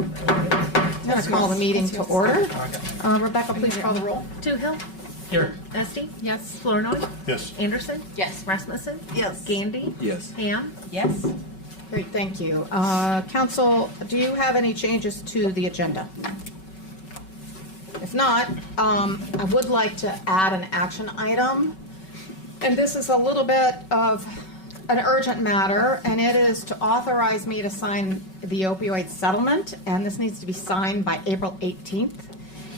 I'm going to call the meeting to order. Rebecca, please call the roll. Toohill. Here. Esty. Yes. Flournoy. Yes. Anderson. Yes. Rasmussen. Yes. Gandy. Yes. Ham. Yes. Great, thank you. Council, do you have any changes to the agenda? If not, I would like to add an action item. And this is a little bit of an urgent matter, and it is to authorize me to sign the opioid settlement, and this needs to be signed by April 18th.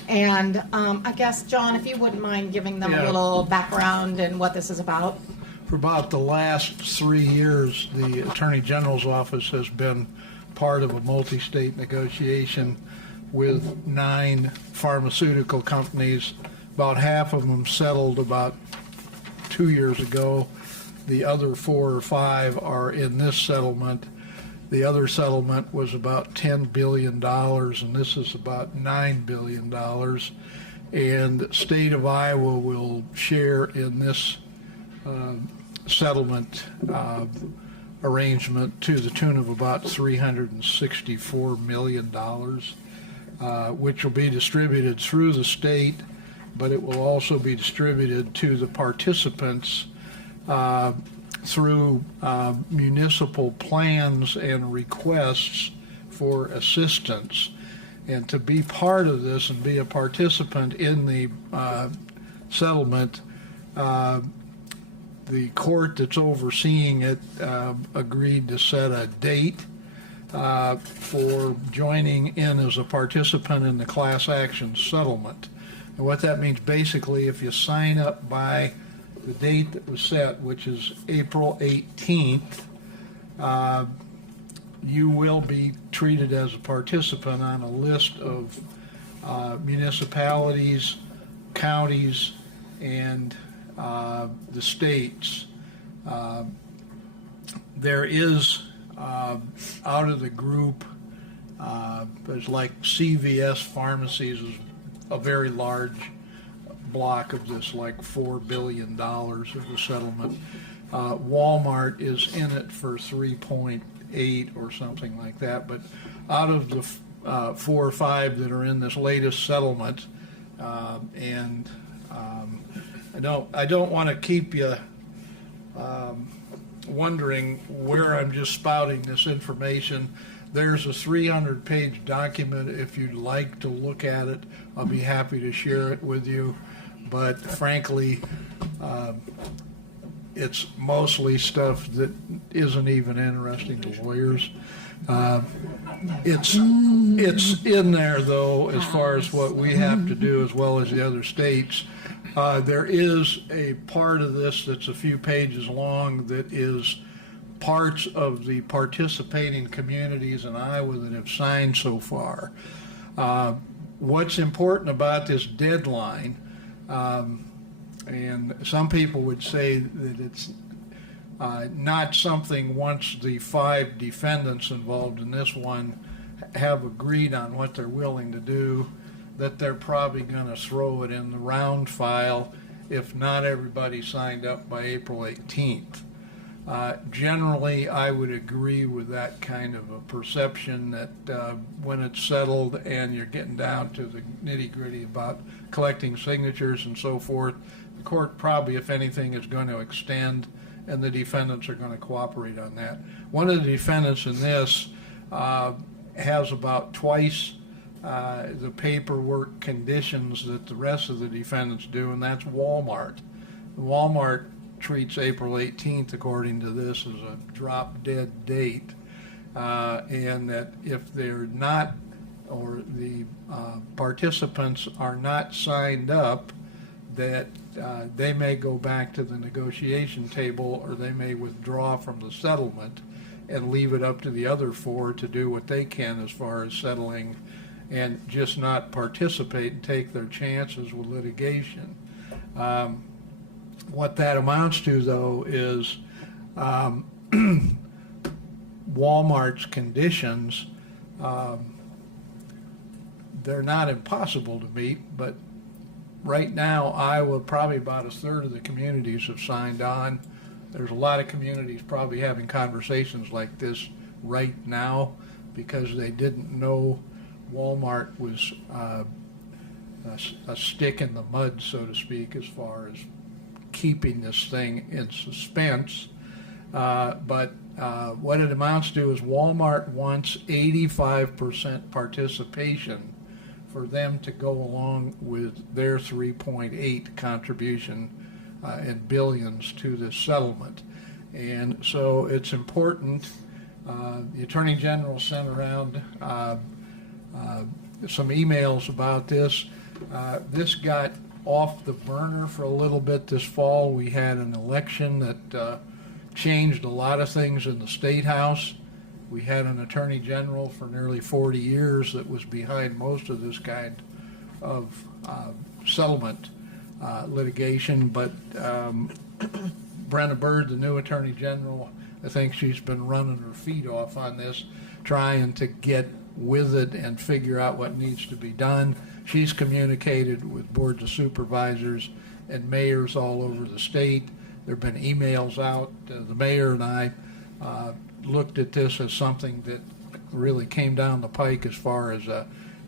And I guess, John, if you wouldn't mind giving them a little background and what this is about. For about the last 3 years, the Attorney General's office has been part of a multi-state negotiation with 9 pharmaceutical companies. About half of them settled about 2 years ago. The other 4 or 5 are in this settlement. The other settlement was about $10 billion, and this is about $9 billion. And the state of Iowa will share in this settlement arrangement to the tune of about $364 million, which will be distributed through the state, but it will also be distributed to the participants through municipal plans and requests for assistance. And to be part of this and be a participant in the settlement, the court that's overseeing it agreed to set a date for joining in as a participant in the class action settlement. And what that means, basically, if you sign up by the date that was set, which is April 18th, you will be treated as a participant on a list of municipalities, counties, and the states. There is, out of the group, there's like CVS Pharmacies is a very large block of this, like $4 billion of the settlement. Walmart is in it for 3.8 or something like that, but out of the 4 or 5 that are in this latest settlement, and I don't want to keep you wondering where I'm just spouting this information. There's a 300-page document. If you'd like to look at it, I'll be happy to share it with you. But frankly, it's mostly stuff that isn't even interesting to lawyers. It's in there, though, as far as what we have to do as well as the other states. There is a part of this that's a few pages long that is parts of the participating communities in Iowa that have signed so far. What's important about this deadline, and some people would say that it's not something, once the 5 defendants involved in this one have agreed on what they're willing to do, that they're probably going to throw it in the round file if not everybody signed up by April 18th. Generally, I would agree with that kind of a perception that when it's settled and you're getting down to the nitty-gritty about collecting signatures and so forth, the court probably, if anything, is going to extend, and the defendants are going to cooperate on that. One of the defendants in this has about twice the paperwork conditions that the rest of the defendants do, and that's Walmart. Walmart treats April 18th, according to this, as a drop-dead date, and that if they're not, or the participants are not signed up, that they may go back to the negotiation table, or they may withdraw from the settlement and leave it up to the other 4 to do what they can as far as settling, and just not participate and take their chances with litigation. What that amounts to, though, is Walmart's conditions. They're not impossible to meet, but right now, Iowa, probably about 1/3 of the communities have signed on. There's a lot of communities probably having conversations like this right now because they didn't know Walmart was a stick in the mud, so to speak, as far as keeping this thing in suspense. But what it amounts to is Walmart wants 85% participation for them to go along with their 3.8 contribution in billions to this settlement. And so it's important. The Attorney General sent around some emails about this. This got off the burner for a little bit this fall. We had an election that changed a lot of things in the State House. We had an Attorney General for nearly 40 years that was behind most of this kind of settlement litigation, but Brenna Bird, the new Attorney General, I think she's been running her feet off on this, trying to get with it and figure out what needs to be done. She's communicated with boards of supervisors and mayors all over the state. There have been emails out. The mayor and I looked at this as something that really came down the pike as far as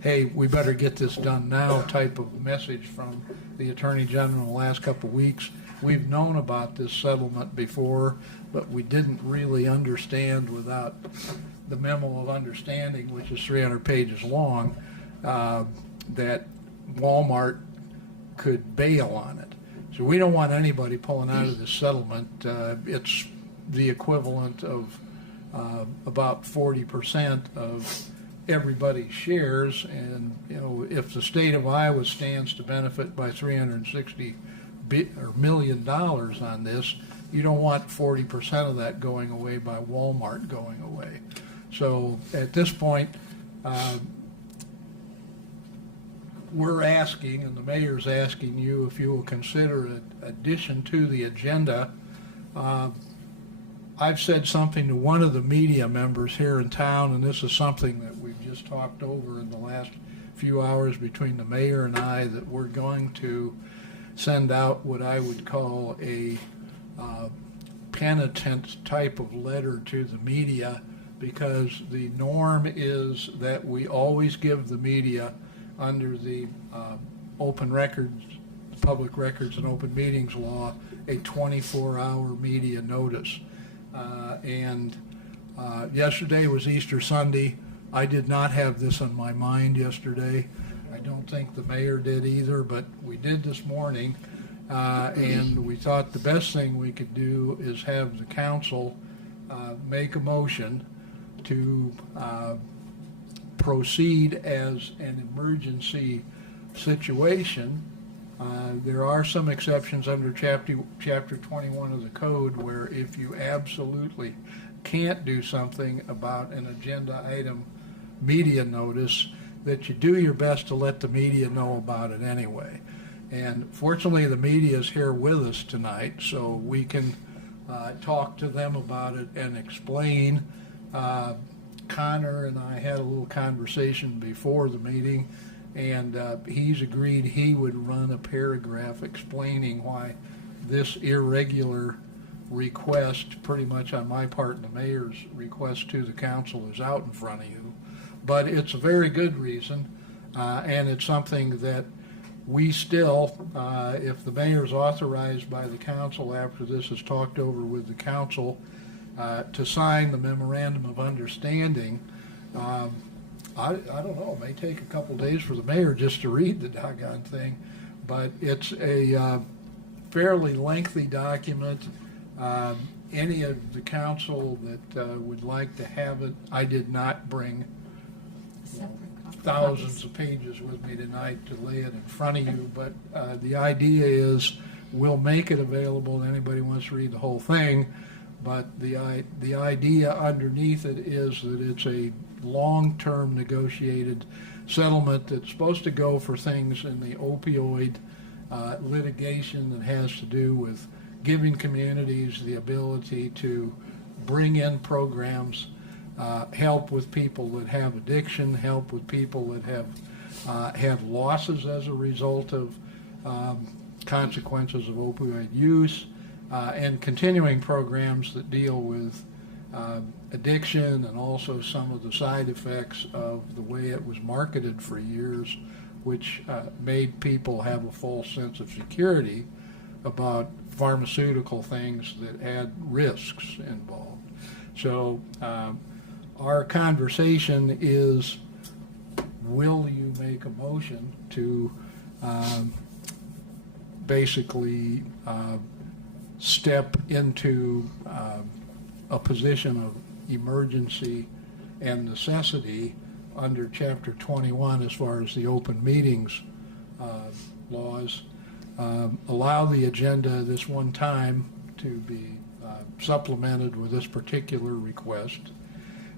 hey, we better get this done now type of message from the Attorney General in the last couple of weeks. We've known about this settlement before, but we didn't really understand without the memo of understanding, which is 300 pages long, that Walmart could bail on it. So we don't want anybody pulling out of this settlement. It's the equivalent of about 40% of everybody's shares, and if the state of Iowa stands to benefit by $360 million on this, you don't want 40% of that going away by Walmart going away. So at this point, we're asking, and the mayor's asking you if you will consider an addition to the agenda. I've said something to one of the media members here in town, and this is something that we've just talked over in the last few hours between the mayor and I, that we're going to send out what I would call a penitent type of letter to the media, because the norm is that we always give the media under the open records, public records and open meetings law, a 24-hour media notice. And yesterday was Easter Sunday. I did not have this on my mind yesterday. I don't think the mayor did either, but we did this morning. And we thought the best thing we could do is have the council make a motion to proceed as an emergency situation. There are some exceptions under Chapter 21 of the Code where if you absolutely can't do something about an agenda item media notice, that you do your best to let the media know about it anyway. And fortunately, the media is here with us tonight, so we can talk to them about it and explain. Connor and I had a little conversation before the meeting, and he's agreed he would run a paragraph explaining why this irregular request, pretty much on my part and the mayor's request to the council, is out in front of you. But it's a very good reason, and it's something that we still, if the mayor's authorized by the council after this is talked over with the council, to sign the memorandum of understanding. I don't know, it may take a couple days for the mayor just to read the doggone thing, but it's a fairly lengthy document. Any of the council that would like to have it, I did not bring thousands of pages with me tonight to lay it in front of you, but the idea is we'll make it available to anybody who wants to read the whole thing. But the idea underneath it is that it's a long-term negotiated settlement that's supposed to go for things in the opioid litigation that has to do with giving communities the ability to bring in programs, help with people that have addiction, help with people that have had losses as a result of consequences of opioid use, and continuing programs that deal with addiction and also some of the side effects of the way it was marketed for years, which made people have a false sense of security about pharmaceutical things that had risks involved. So our conversation is, will you make a motion to basically step into a position of emergency and necessity under Chapter 21 as far as the open meetings laws, allow the agenda this one time to be supplemented with this particular request,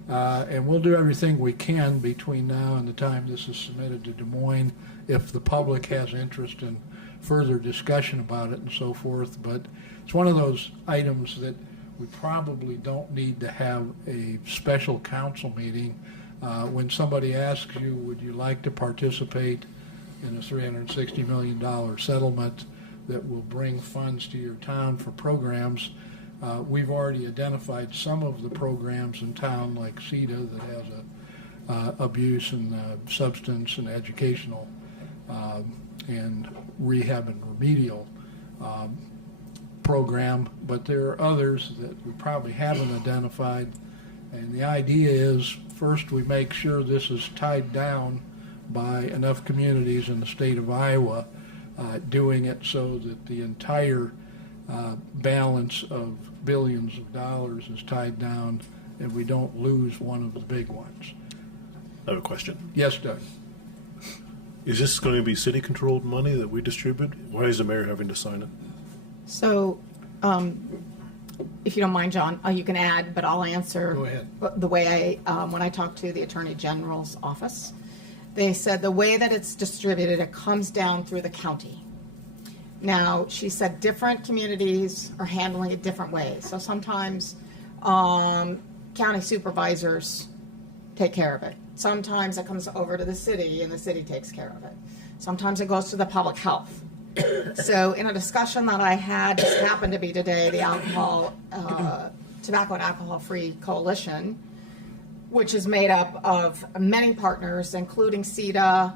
and we'll do everything we can between now and the time this is submitted to Des Moines if the public has interest in further discussion about it and so forth. But it's one of those items that we probably don't need to have a special council meeting. When somebody asks you, would you like to participate in a $360 million settlement that will bring funds to your town for programs, we've already identified some of the programs in town, like CETA, that has a abuse and substance and educational and rehab and remedial program, but there are others that we probably haven't identified. And the idea is, first we make sure this is tied down by enough communities in the state of Iowa doing it so that the entire balance of billions of dollars is tied down and we don't lose one of the big ones. I have a question. Yes, Doug? Is this going to be city-controlled money that we distribute? Why is the mayor having to sign it? So, if you don't mind, John, you can add, but I'll answer. Go ahead. The way when I talked to the Attorney General's office, they said the way that it's distributed, it comes down through the county. Now, she said different communities are handling it different ways. So sometimes county supervisors take care of it. Sometimes it comes over to the city and the city takes care of it. Sometimes it goes to the public health. So in a discussion that I had, just happened to be today, the Tobacco and Alcohol Free Coalition, which is made up of many partners, including CETA,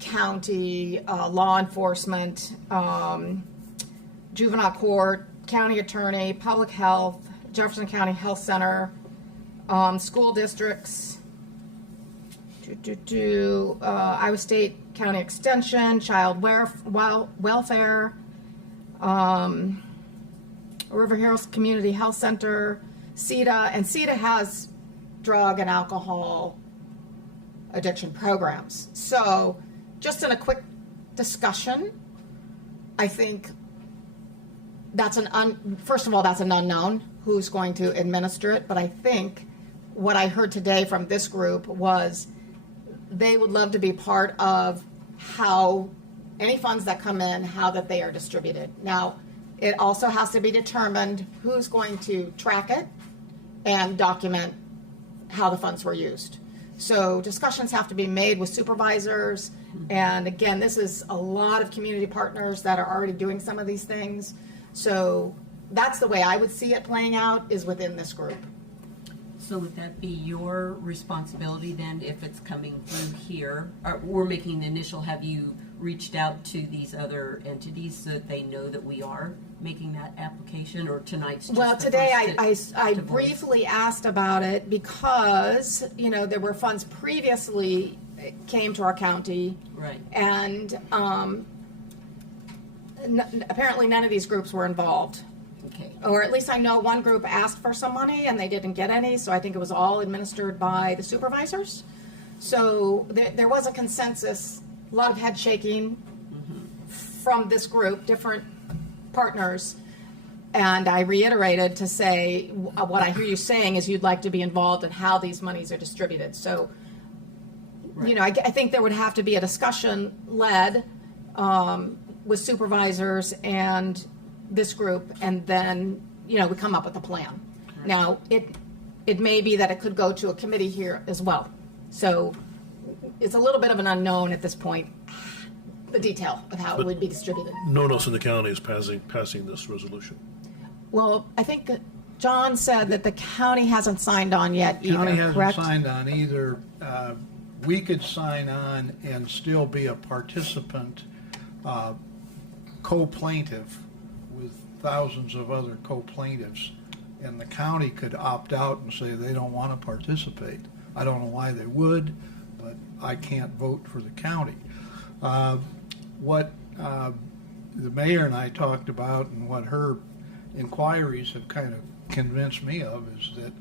county, law enforcement, juvenile court, county attorney, public health, Jefferson County Health Center, school districts, Iowa State County Extension, Child Welfare, River Hills Community Health Center, CETA, and CETA has drug and alcohol addiction programs. So just in a quick discussion, I think that's first of all, that's an unknown who's going to administer it, but I think what I heard today from this group was they would love to be part of how any funds that come in, how that they are distributed. Now, it also has to be determined who's going to track it and document how the funds were used. So discussions have to be made with supervisors. And again, this is a lot of community partners that are already doing some of these things. So that's the way I would see it playing out, is within this group. So would that be your responsibility then if it's coming through here? We're making the initial, have you reached out to these other entities so that they know that we are making that application, or tonight's just Well, the today first I to voice? briefly asked about it because, there were funds previously came to our county. Right. And apparently none of these groups were involved. Okay. Or at least I know one group asked for some money and they didn't get any, so I think it was all administered by the supervisors. So there was a consensus, a lot of head shaking from this group, different partners. And I reiterated to say, what I hear you saying is you'd like to be involved in how these monies are distributed. So, Right. I think there would have to be a discussion led with supervisors and this group, and then, we come up with a plan. Right. Now, it may be that it could go to a committee here as well. So it's a little bit of an unknown at this point, the detail of how it would be distributed. No one else in the county is passing this resolution. Well, I think that John said that the county hasn't signed on yet either, County hasn't correct? signed on either. We could sign on and still be a participant, co-plaintiff with thousands of other co-plaintiffs, and the county could opt out and say they don't want to participate. I don't know why they would, but I can't vote for the county. What the mayor and I talked about, and what her inquiries have kind of convinced me of, is that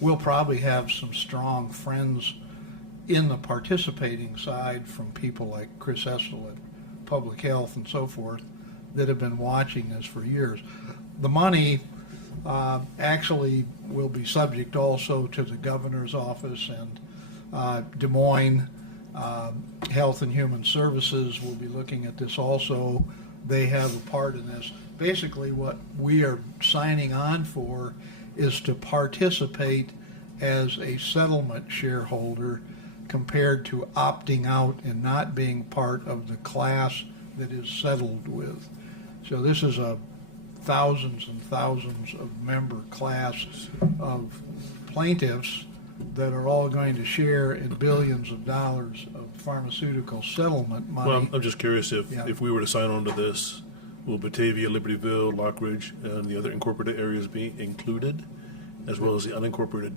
we'll probably have some strong friends in the participating side from people like Chris Essel at Public Health and so forth that have been watching this for years. The money actually will be subject also to the governor's office, and Des Moines Health and Human Services will be looking at this also. They have a part in this. Basically, what we are signing on for is to participate as a settlement shareholder compared to opting out and not being part of the class that is settled with. So this is a thousands and thousands of member class of plaintiffs that are all going to share in billions of dollars of pharmaceutical settlement money. Well, I'm just curious Yeah. if we were to sign on to this, will Batavia, Libertyville, Lockridge, and the other incorporated areas be included, as well as the unincorporated?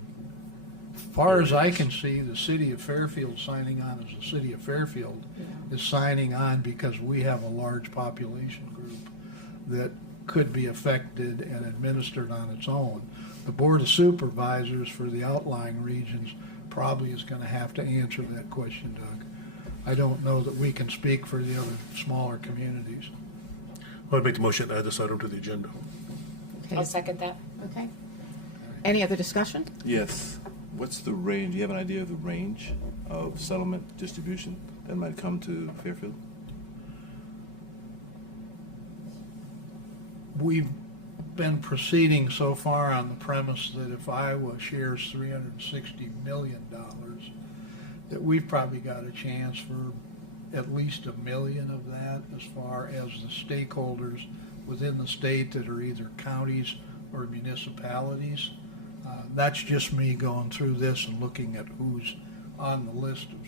As far as I can see, the city of Fairfield signing on as the city of Fairfield is signing on because we have a large population group that could be affected and administered on its own. The Board of Supervisors for the outlying regions probably is going to have to answer that question, Doug. I don't know that we can speak for the other smaller communities. I'd make the motion to add this item to the agenda. Okay. I'll second that. Okay. Any other discussion? Yes. What's the range? Do you have an idea of the range of settlement distribution that might come to Fairfield? We've been proceeding so far on the premise that if Iowa shares $360 million, that we've probably got a chance for at least $1 million of that as far as the stakeholders within the state that are either counties or municipalities. That's just me going through this and looking at who's on the list of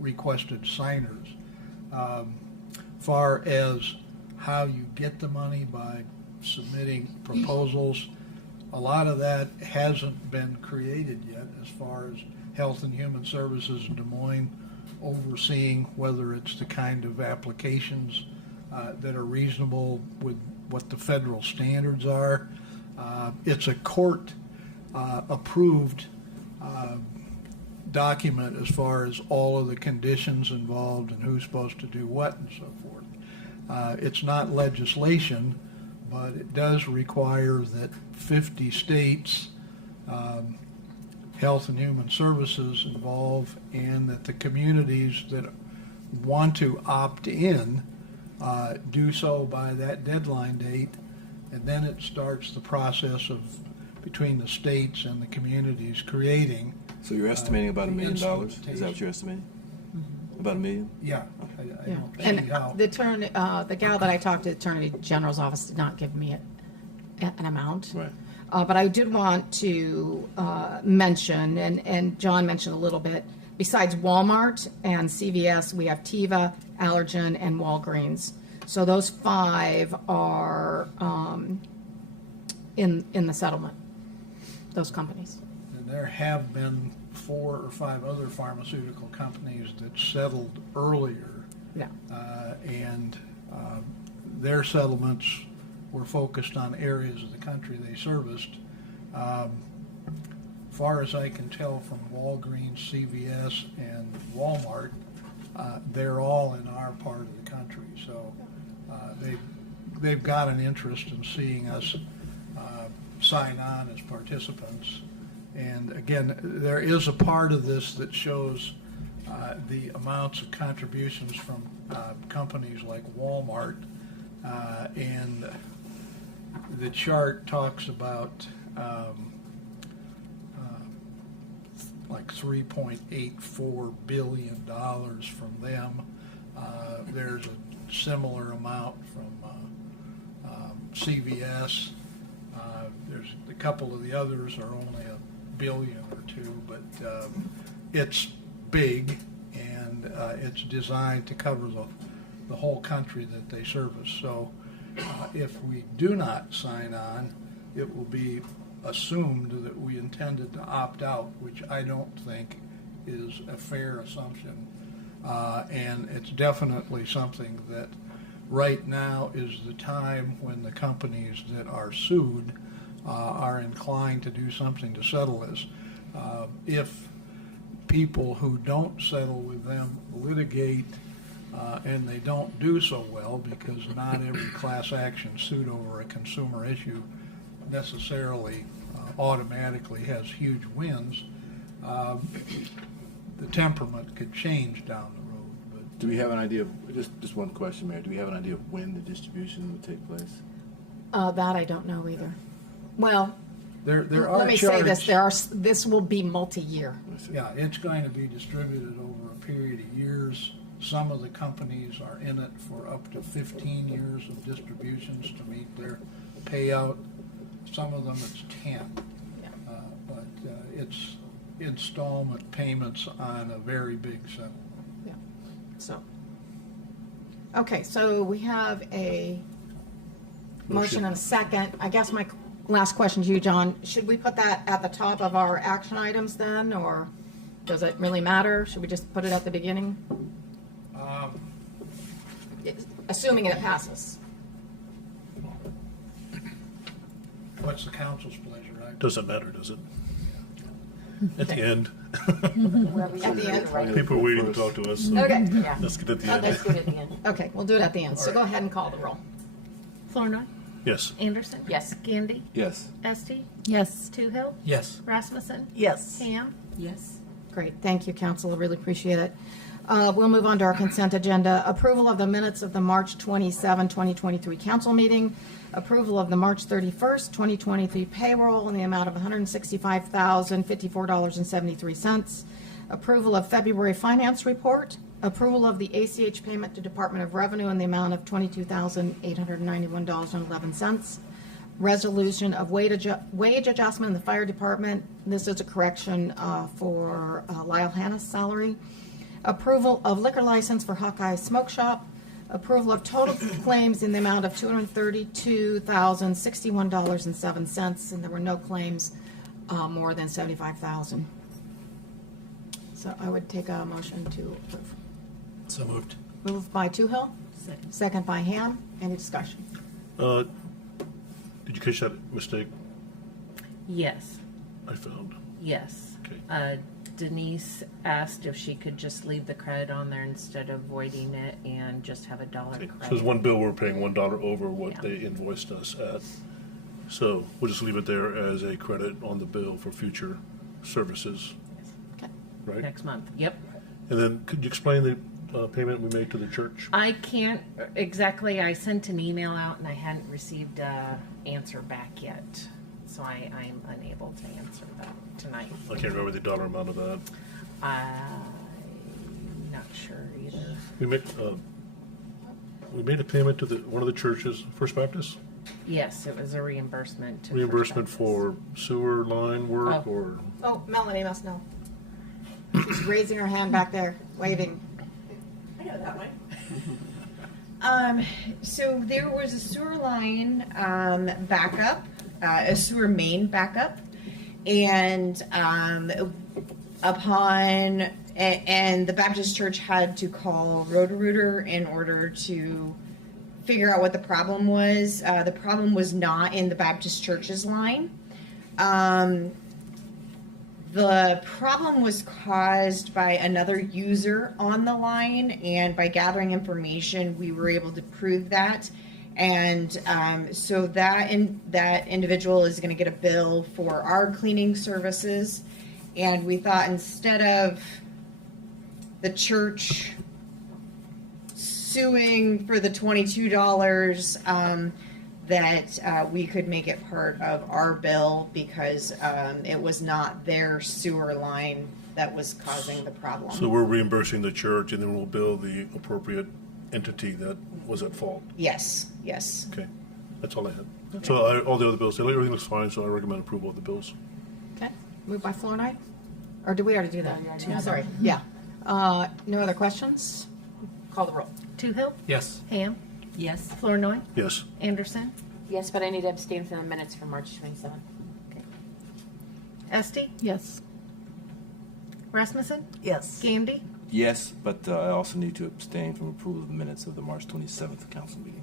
requested signers. Far as how you get the money by submitting proposals, a lot of that hasn't been created yet as far as Health and Human Services in Des Moines overseeing whether it's the kind of applications that are reasonable with what the federal standards are. It's a court approved document as far as all of the conditions involved and who's supposed to do what and so forth. It's not legislation, but it does require that 50 states, Health and Human Services involve, and that the communities that want to opt in do so by that deadline date, and then it starts the process of between the states and the communities creating. So you're estimating about $1 million? Is that what instrumentation. you're estimating? About $1 million? Yeah, I Yeah. don't see And how. the gal that I talked to, the Attorney General's office, did not give me an amount. Right. But I did want to mention, and John mentioned a little bit, besides Walmart and CVS, we have Teva, Allergen, and Walgreens. So those 5 are in the settlement, those companies. And there have been 4 or 5 other pharmaceutical companies that settled earlier, Yeah. and their settlements were focused on areas of the country they serviced. Far as I can tell from Walgreens, CVS, and Walmart, they're all in our part of the country. So they've got an interest in seeing us sign on as participants. And again, there is a part of this that shows the amounts of contributions from companies like Walmart, and the chart talks about like $3.84 billion from them. There's a similar amount from CVS. There's a couple of the others are only $1 billion or $2 billion, but it's big, and it's designed to cover the whole country that they service. So if we do not sign on, it will be assumed that we intended to opt out, which I don't think is a fair assumption. And it's definitely something that right now is the time when the companies that are sued are inclined to do something to settle this. If people who don't settle with them litigate and they don't do so well, because not every class action suit over a consumer issue necessarily automatically has huge wins, the temperament could change down the road. But Do we have an idea of, just one question, Mayor, do we have an idea of when the distribution would take place? That I don't know either. Well, there are let me say this, charts. this will be multi-year. Let's see. Yeah, it's going to be distributed over a period of years. Some of the companies are in it for up to 15 years of distributions to meet their payout. Some of them it's 10. Yeah. But it's installment payments on a very big settlement. Yeah. So, okay, so we have a motion and a second. I guess my last question to you, John, should we put that at the top of our action items then, or does it really matter? Should we just put it at the beginning? Assuming it passes. What's the council's pleasure? Doesn't matter, does it? At the end. At the end? People are waiting to talk to us. Okay, Yeah. Let's get at the Let's end. do it at the end. okay, we'll do it at the end. So go ahead and call the roll. Flournoy. Yes. Anderson. Yes. Gandy. Yes. Esty. Yes. Toohill. Yes. Rasmussen. Yes. Ham. Yes. Great, thank you, council, I really appreciate it. We'll move on to our consent agenda. Approval of the minutes of the March 27, 2023 council meeting. Approval of the March 31st, 2023 payroll in the amount of $165,054.73. Approval of February finance report. Approval of the ACH payment to Department of Revenue in the amount of $22,891.11. Resolution of wage adjustment in the fire department. This is a correction for Lyle Hanna's salary. Approval of liquor license for Hawkeye Smoke Shop. Approval of total claims in the amount of $232,061.07, and there were no claims more than $75,000. So I would take a motion to approve. So moved. Moved by Toohill, Second. second by Ham. Any discussion? Did you catch that mistake Yes. I found? Yes. Okay. Denise asked if she could just leave the credit on there instead of voiding it and just have $1 Okay. credit. So there's one bill we're paying $1 over what Yeah. they invoiced us at. So we'll just leave it there as a credit on the bill for future services, Okay. right? Next month. Yep. And then could you explain the payment we made to the church? I can't exactly. I sent an email out and I hadn't received an answer back yet. So I'm unable to answer that tonight. I can't remember the dollar amount of that. I'm not sure either. We made a payment to one of the churches, First Baptist? Yes, it was a reimbursement. To Reimbursement First for sewer line work Oh. or? Oh, Melanie must know. She's raising her hand back there, waving. I know that one. So there was a sewer line backup, a sewer main backup, and and the Baptist church had to call Roto-Rooter in order to figure out what the problem was. The problem was not in the Baptist church's line. The problem was caused by another user on the line, and by gathering information, we were able to prove that. And so that individual is going to get a bill for our cleaning services. And we thought instead of the church suing for the $22, that we could make it part of our bill because it was not their sewer line that was causing the problem. So we're reimbursing the church and then we'll bill the appropriate entity that was at fault. Yes, yes. Okay. That's all I had. So all the other bills, everything looks fine, so I recommend approval of the bills. Okay, moved by Flournoy? Or did we already do that? Yeah, sorry, yeah. No other questions? Call the roll. Toohill, Yes. Ham, Yes. Flournoy, Yes. Anderson, Yes, but I need to abstain from the minutes from March 27th. Esti, Yes. Rasmussen, Yes. Gandy, Yes, but I also need to abstain from approval of the minutes of the March 27th council meeting.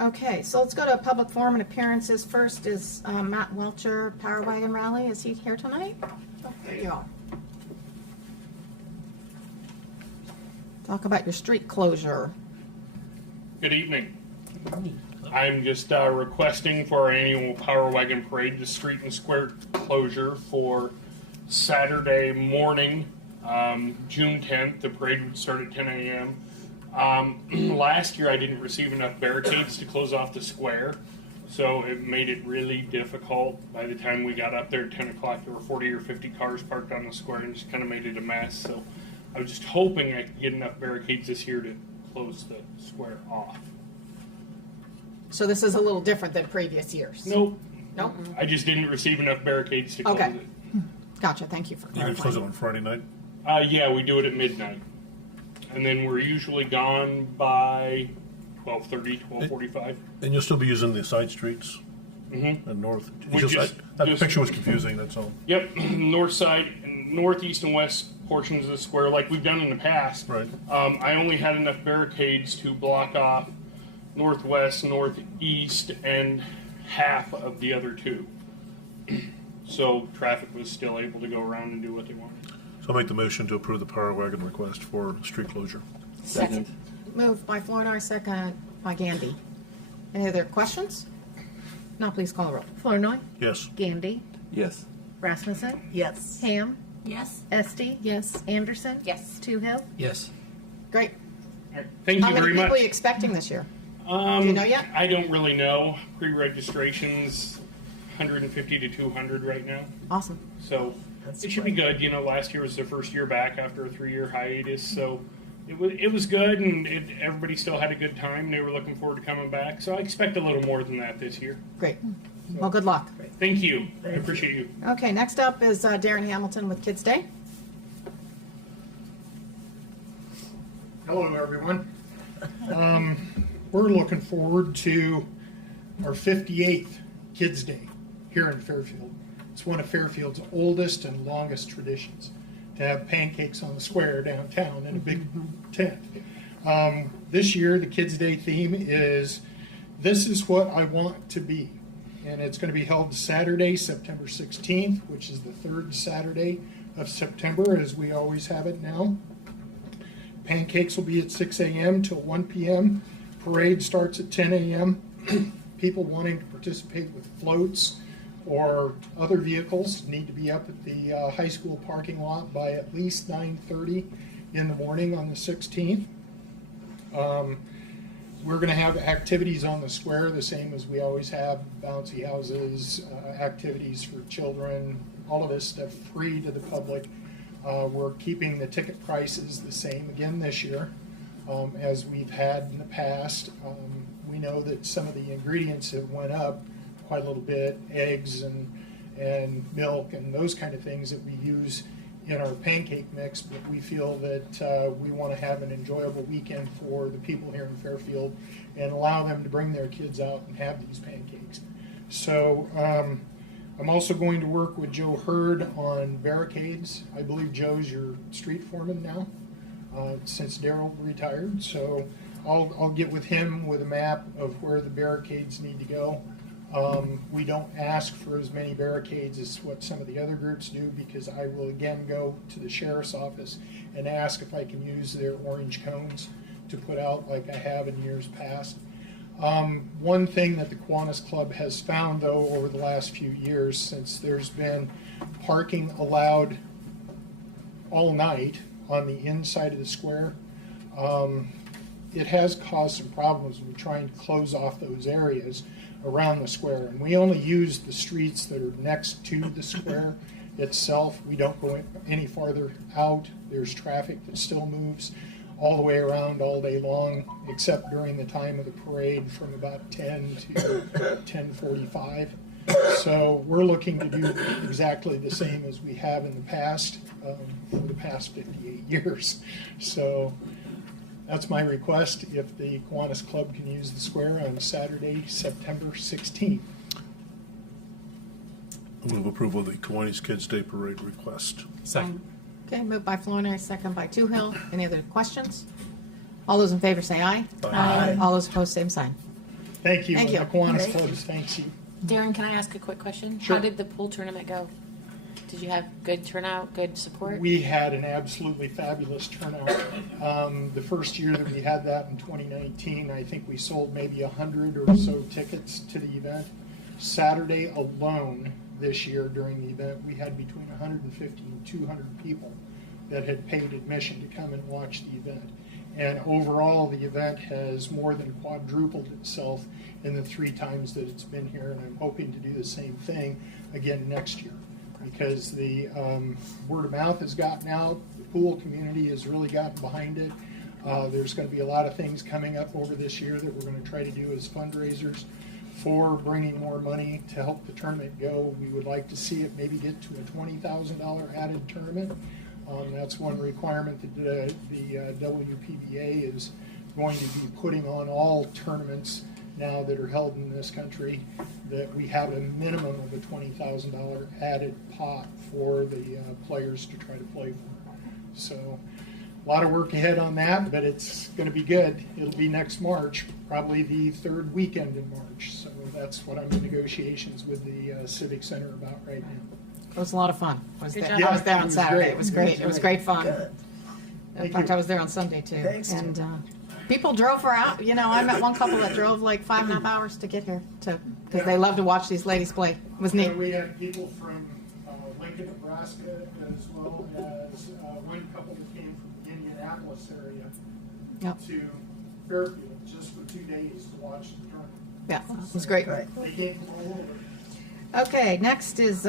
Okay, so let's go to public forum and appearances. First is Matt Welcher, Power Wagon Rally. Is he here tonight? Oh, there you are. Talk about your street closure. Good evening. I'm just requesting for our annual Power Wagon Parade, the street and square closure for Saturday morning, June 10th. The parade would start at 10 a.m. Last year I didn't receive enough barricades to close off the square, so it made it really difficult. By the time we got up there at 10 o'clock, there were 40 or 50 cars parked on the square and just kind of made it a mess. So I was just hoping I could get enough barricades this year to close the square off. So this is a little different than previous years? Nope. Nope? I just didn't receive enough barricades to close Okay. it. Gotcha, thank you for You can close it clarifying. on Friday night? Yeah, we do it at midnight. And then we're usually gone by 12:30, 12:45. And you'll still be using the side streets Mm-hmm. and north? We just- That just- picture was confusing, that's all. Yep, north side, and northeast and west portions of the square like we've done in the past. Right. I only had enough barricades to block off northwest, northeast, and half of the other two. So traffic was still able to go around and do what they wanted. So I'll make the motion to approve the Power Wagon request for street closure. Second. Moved by Flournoy, second by Gandy. Any other questions? Now please call the roll. Flournoy, Yes. Gandy, Yes. Rasmussen, Yes. Ham, Yes. Esti, Yes. Anderson, Yes. Toohill, Yes. Great. All right. Thank How you many very people much. are you expecting this year? Do you know yet? I don't really know. Pre-registration's 150 to 200 right now. Awesome. So it should be good. You know, last year was their first year back after a 3-year hiatus, so it was good, and everybody still had a good time. They were looking forward to coming back, so I expect a little more than that this year. Great. Well, good luck. Thank you. I appreciate you. Okay, next up is Daryn Hamilton with Kids Day. Hello, everyone. We're looking forward to our 58th Kids Day here in Fairfield. It's one of Fairfield's oldest and longest traditions to have pancakes on the square downtown in a big tent. This year, the Kids Day theme is "This is what I want to be." And it's going to be held Saturday, September 16th, which is the third Saturday of September, as we always have it now. Pancakes will be at 6 a.m. till 1 p.m. Parade starts at 10 a.m. People wanting to participate with floats or other vehicles need to be up at the high school parking lot by at least 9:30 in the morning on the 16th. We're going to have activities on the square, the same as we always have, bouncy houses, activities for children, all of this stuff free to the public. We're keeping the ticket prices the same again this year as we've had in the past. We know that some of the ingredients have went up quite a little bit, eggs and milk and those kind of things that we use in our pancake mix, but we feel that we want to have an enjoyable weekend for the people here in Fairfield and allow them to bring their kids out and have these pancakes. So I'm also going to work with Joe Hurd on barricades. I believe Joe's your street foreman now, since Daryl retired. So I'll get with him with a map of where the barricades need to go. We don't ask for as many barricades as what some of the other groups do, because I will again go to the sheriff's office and ask if I can use their orange cones to put out like I have in years past. One thing that the Kiwanis Club has found, though, over the last few years, since there's been parking allowed all night on the inside of the square, it has caused some problems with trying to close off those areas around the square. And we only use the streets that are next to the square itself. We don't go any farther out. There's traffic that still moves. all the way around all day long, except during the time of the parade from about 10 to 10:45. So we're looking to do exactly the same as we have in the past, for the past 58 years. So that's my request, if the Kiwanis Club can use the square on Saturday, September 16th. I move approval of the Kiwanis Kids Day Parade request. Second. Okay, moved by Floney, second by Toohill. Any other questions? All those in favor say aye. Aye. All those opposed, same sign. Thank you. Thank you. And the Kiwanis Club thanks you. Daryn, can I ask a quick question? Sure. How did the pool tournament go? Did you have good turnout, good support? We had an absolutely fabulous turnout. The first year that we had that in 2019, I think we sold maybe 100 or so tickets to the event. Saturday alone this year during the event, we had between 150 and 200 people that had paid admission to come and watch the event. And overall, the event has more than quadrupled itself in the 3 times that it's been here, and I'm hoping to do the same thing again next year, because the word of mouth has gotten out, the pool community has really gotten behind it. There's going to be a lot of things coming up over this year that we're going to try to do as fundraisers for bringing more money to help the tournament go. We would like to see it maybe get to a $20,000 added tournament. That's one requirement that the WPBA is going to be putting on all tournaments now that are held in this country, that we have a minimum of a $20,000 added pot for the players to try to play for. So a lot of work ahead on that, but it's going to be good. It'll be next March, probably the 3rd weekend in March. So that's what I'm in negotiations with the Civic Center about right now. It was a lot of fun. I was Good there, job. I was there Yeah, on it was Saturday. great. It was great. It was great fun. Good. In Thank fact, you. I was there on Sunday too. Thanks, And Tim. people drove for out. You know, I met one couple that drove like 5.5 hours to get here because they love to watch these ladies play. It was neat. And we had people from Lincoln, Nebraska, as well as one couple that came from the Indianapolis area Yep. to Fairfield just for 2 days to watch the tournament. Yeah, it was great. Right. They came from all over. Okay, next is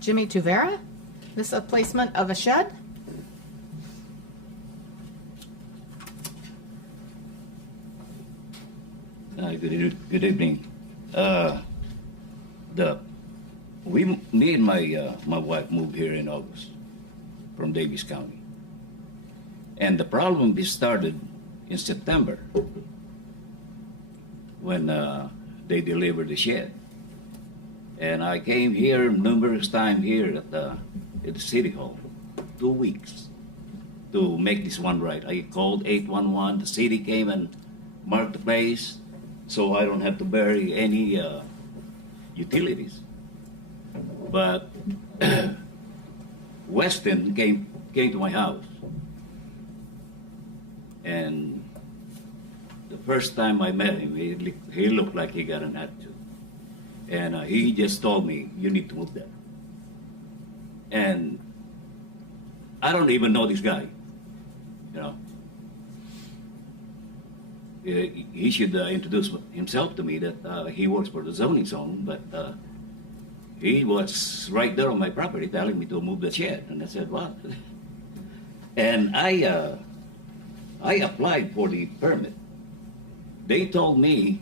Jimmy Tuvera. This is a placement of a shed. Good evening. Me and my wife moved here in August from Davis County, and the problem started in September when they delivered the shed. And I came here numerous times here at the City Hall, 2 weeks, to make this one right. I called 811. The city came and marked the place, so I don't have to bury any utilities. But Weston came to my house, and the first time I met him, he looked like he got an attitude. And he just told me, you need to move there. And I don't even know this guy, you know. He should introduce himself to me, that he works for the zoning zone, but he was right there on my property telling me to move the shed. And I said, what? And I applied for the permit. They told me,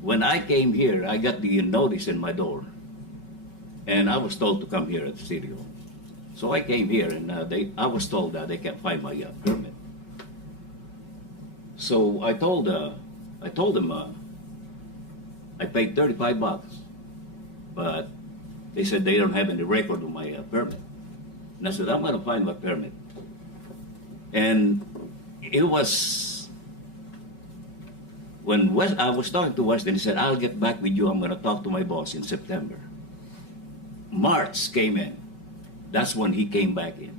when I came here, I got the notice in my door, and I was told to come here at the city hall. So I came here, and I was told that they can't find my permit. So I told them I paid $35, but they said they don't have any record of my permit. And I said, I'm going to find my permit. And it was when I was talking to Weston, he said, I'll get back with you. I'm going to talk to my boss in September. March came in. That's when he came back in.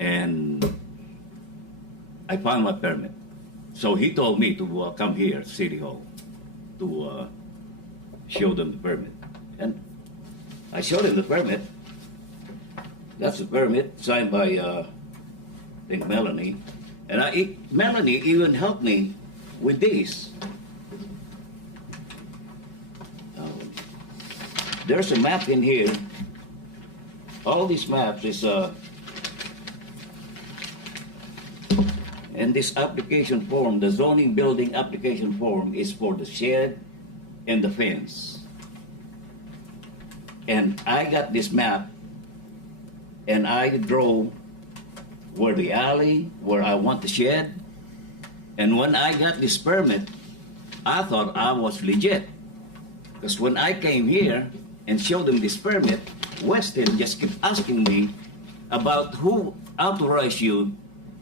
And I found my permit. So he told me to come here at City Hall to show them the permit. And I showed him the permit. That's the permit signed by, I think, Melanie. And Melanie even helped me with this. There's a map in here. All these maps is And this application form, the zoning building application form, is for the shed and the fence. And I got this map, and I drew where the alley, where I want the shed. And when I got this permit, I thought I was legit. Because when I came here and showed them this permit, Weston just kept asking me about who authorized you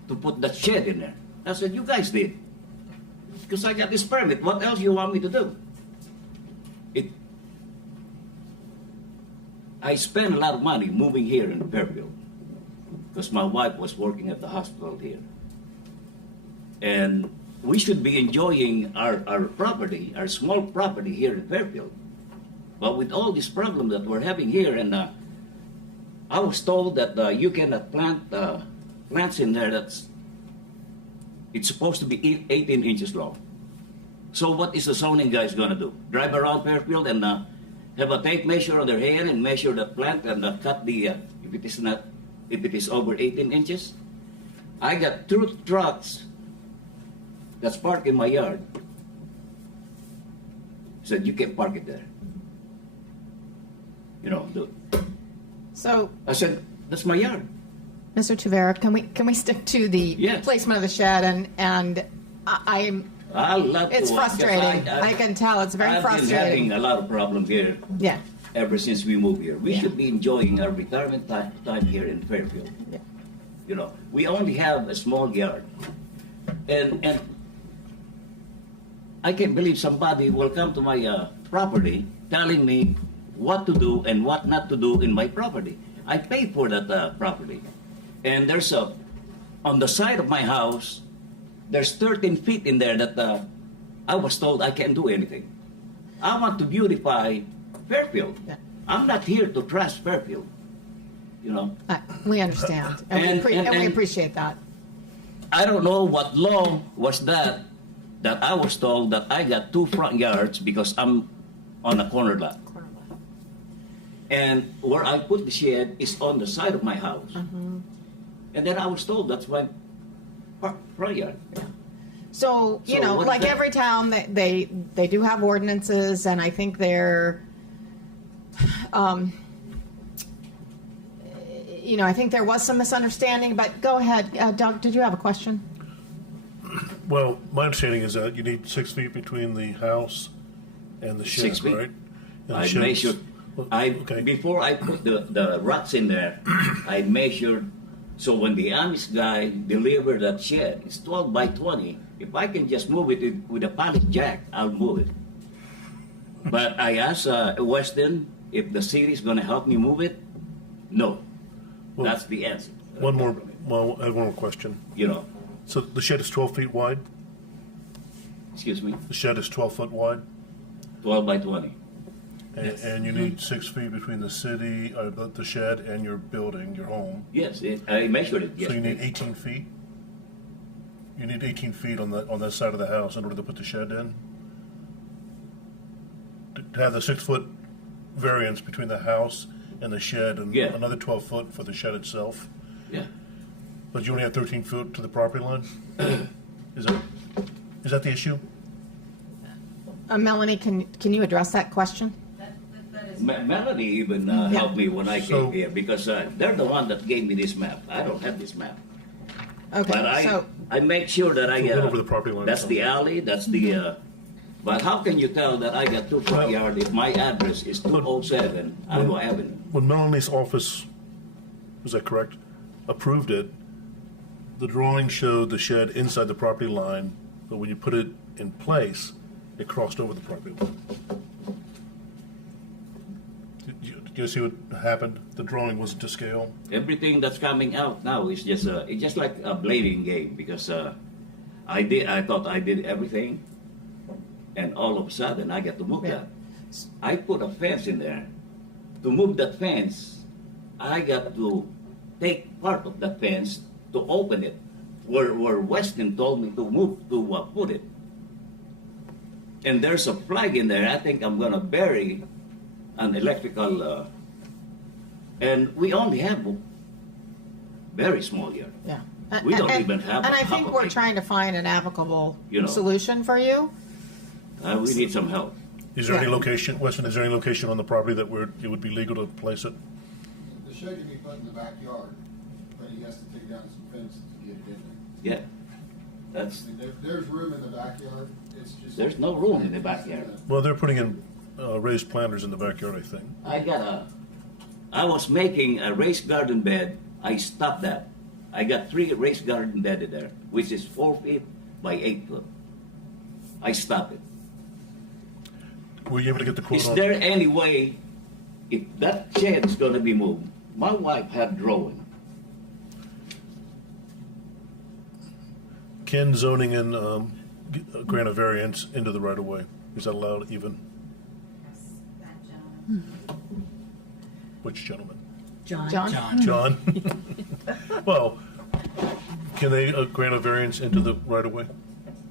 to put that shed in there. I said, you guys did. Because I got this permit. What else you want me to do? I spent a lot of money moving here in Fairfield because my wife was working at the hospital here. And we should be enjoying our property, our small property here in Fairfield. But with all this problem that we're having here, and I was told that you cannot plant plants in there it's supposed to be 18 inches long. So what is the zoning guys gonna do? Drive around Fairfield and have a tape measure on their hand and measure the plant and cut the if it is over 18 inches? I got 2 trucks that's parked in my yard. Said you can't park it there. You know, So, I said that's my yard. Mr. Tuvera, can we stick to the Yes. placement of the shed? And I'm I love it's to, frustrating. because I can tell it's very I've frustrating. been having a lot of problems here Yeah. ever since we moved here. We Yeah. should be enjoying our retirement time here in Fairfield. Yeah. You know, we only have a small yard. And I can't believe somebody will come to my property telling me what to do and what not to do in my property. I paid for that property. And there's on the side of my house, there's 13 feet in there that I was told I can't do anything. I want to beautify Fairfield. Yeah. I'm not here to trash Fairfield. You know, We understand, and we appreciate that. I don't know what law was that I was told that I got 2 front yards because I'm on a corner lot. And where I put the shed is on the side of my house. And then I was told that's my front yard. So, you So know, what like is that? every town, they do have ordinances, and I think they're, you know, I think there was some misunderstanding, but go ahead. Doug, did you have a question? Well, my understanding is that you need 6 feet between the house and the shed, 6 feet. right? And the I shed's- measured. well, okay. Before I put the rocks in there, I measured. So when the Amish guy delivered that shed, it's 12 by 20. If I can just move it with a pallet jack, I'll move it. But I asked Weston if the city is going to help me move it. No, Well, that's the answer. One more. Well, I have one more question. You know, So the shed is 12 feet wide. excuse me, The shed is 12 foot wide, 12 by 20. and you need 6 feet between the city, the shed, and your building, your home. Yes, I measured it. Yes. So you need 18 feet. You need 18 feet on that side of the house in order to put the shed in. To have the 6 foot variance between the house and the shed, and Yeah. another 12 foot for the shed itself. Yeah. But you only have 13 foot to the property line. Is that the issue? Melanie, can you address that question? Melanie even helped me when I So- came here because they're the one that gave me this map. I don't have this map. Okay, But so I make sure that I So go over the property line that's or the something. alley, that's the. But how can you tell that I got 2 front yard if my address is 207 Iowa Avenue? When Melanie's office, is that correct, approved it, the drawing showed the shed inside the property line, but when you put it in place, it crossed over the property line. Did you see what happened? The drawing wasn't to scale. Everything that's coming out now is just it's just like a blading game because I thought I did everything, and all of a sudden I got to move that. I put a fence in there. To move that fence, I got to take part of that fence to open it, where Weston told me to move to put it. And there's a flag in there. I think I'm gonna bury an electrical. And we only have very small yard. yeah, We don't And- even have And a I think half we're acre. trying to find an applicable You know. solution for you. We need some help. Is there any Yeah. location, Weston, is there any location on the property that it would be legal to place it? The shed can be put in the backyard, but he has to take down some fence to get it in there. Yeah, that's, I mean, there's room in the backyard, it's just. there's no room in the backyard. Well, they're putting in raised planters in the backyard, I think. I was making a raised garden bed. I stopped that. I got 3 raised garden bed in there, which is 4 feet by 8 foot. I stopped it. Were you able to get the quote Is on? there any way, if that shed is gonna be moved, my wife had drawing. Can zoning and grant a variance into the right of way? Is that allowed even? Which gentleman? John? John? Well, can they grant a variance into the right of way?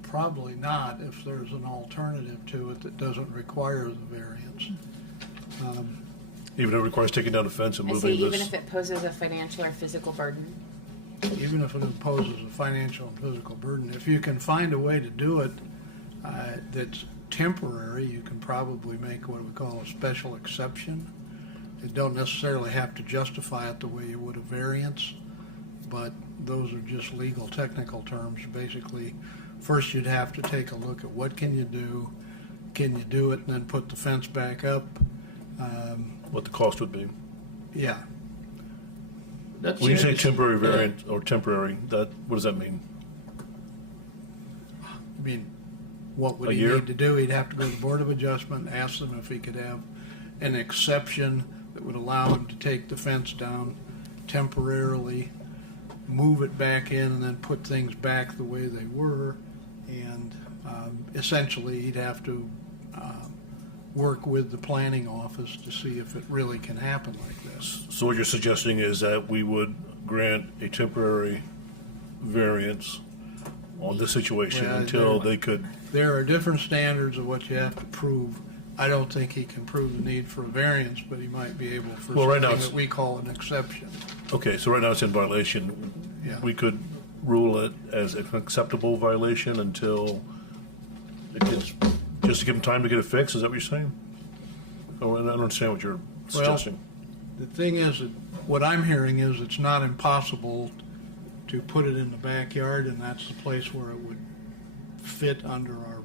Probably not if there's an alternative to it that doesn't require the variance. Even if it requires taking down a fence and I say moving even this? if it poses a financial or physical burden. Even if it imposes a financial and physical burden, if you can find a way to do it that's temporary, you can probably make what we call a special exception. You don't necessarily have to justify it the way you would a variance, but those are just legal technical terms. Basically, first you'd have to take a look at what can you do it and then put the fence back up? What the cost would be? Yeah, That When you shed say is- temporary variance or temporary, what does that mean? I mean, what would A he year? need to do? He'd have to go to the Board of Adjustment, ask them if he could have an exception that would allow him to take the fence down temporarily, move it back in, and then put things back the way they were. And essentially, he'd have to work with the planning office to see if it really can happen like this. So what you're suggesting is that we would grant a temporary variance on this situation Well, until there- they could, There are different standards of what you have to prove. I don't think he can prove the need for a variance, but he might be able for Well, right now something it's- that we call an exception. okay, so right now it's in violation. Yeah. We could rule it as an acceptable violation until it gets, just to give them time to get it fixed, is that what you're saying? Oh, I don't understand what you're suggesting. The thing is, that what I'm hearing is it's not impossible to put it in the backyard, and that's the place where it would fit under our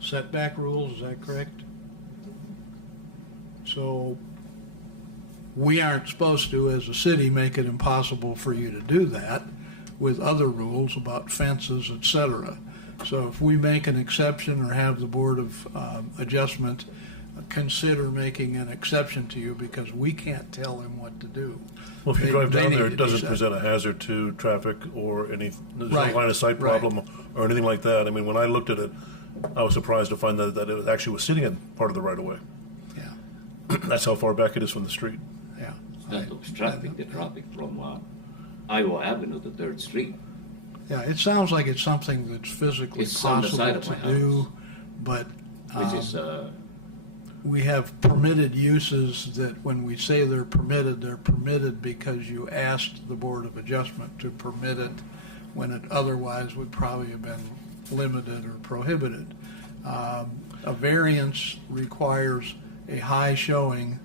setback rules, is that correct? So we aren't supposed to, as a city, make it impossible for you to do that with other rules about fences, et cetera. So if we make an exception or have the Board of Adjustment consider making an exception to you because we can't tell him what to do. Well, if you They- drive they down need there, to it doesn't decide. present a hazard to traffic or there's no Right, line of sight right. problem or anything like that. I mean, when I looked at it, I was surprised to find that it actually was sitting in part of the right of way. Yeah, That's how far back it is from the street. yeah. It's not obstructing the traffic from Iowa Avenue to 3rd Street. Yeah, it sounds like it's something that's physically It's on the side possible of to my do, house. but Which is, we have permitted uses that when we say they're permitted because you asked the Board of Adjustment to permit it when it otherwise would probably have been limited or prohibited. A variance requires a high showing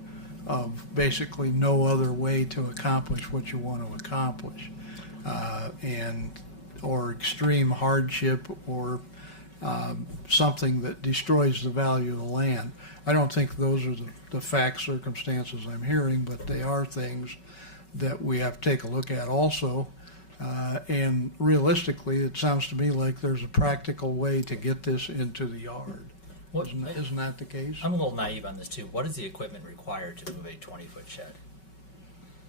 of basically no other way to accomplish what you want to accomplish, or extreme hardship or something that destroys the value of the land. I don't think those are the fact circumstances I'm hearing, but they are things that we have to take a look at also. And realistically, it sounds to me like there's a practical way to get this into the yard. What- Isn't that the case? I'm a little naive on this too. What is the equipment required to move a 20-foot shed?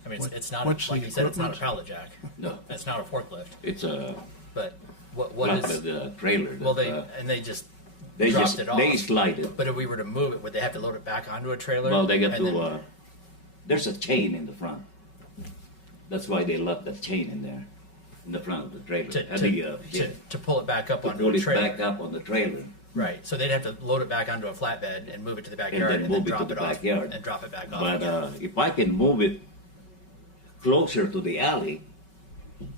I mean, What- it's not, what's like the you said, it's not a equipment? pallet jack. no, It's not a forklift. it's a But what like is? the trailer. Well, that, they just they dropped just it off. they slide it. But if we were to move it, would they have to load it back onto a trailer? Well, they got And to. then- There's a chain in the front. That's why they left that chain in there, in the front of the trailer. to pull it back up to onto put a it trailer. back up on the trailer. Right. So they'd have to load it back onto a flatbed and move it to the backyard then and then move it to drop the it off backyard. and drop it back off. But again. if I can move it closer to the alley,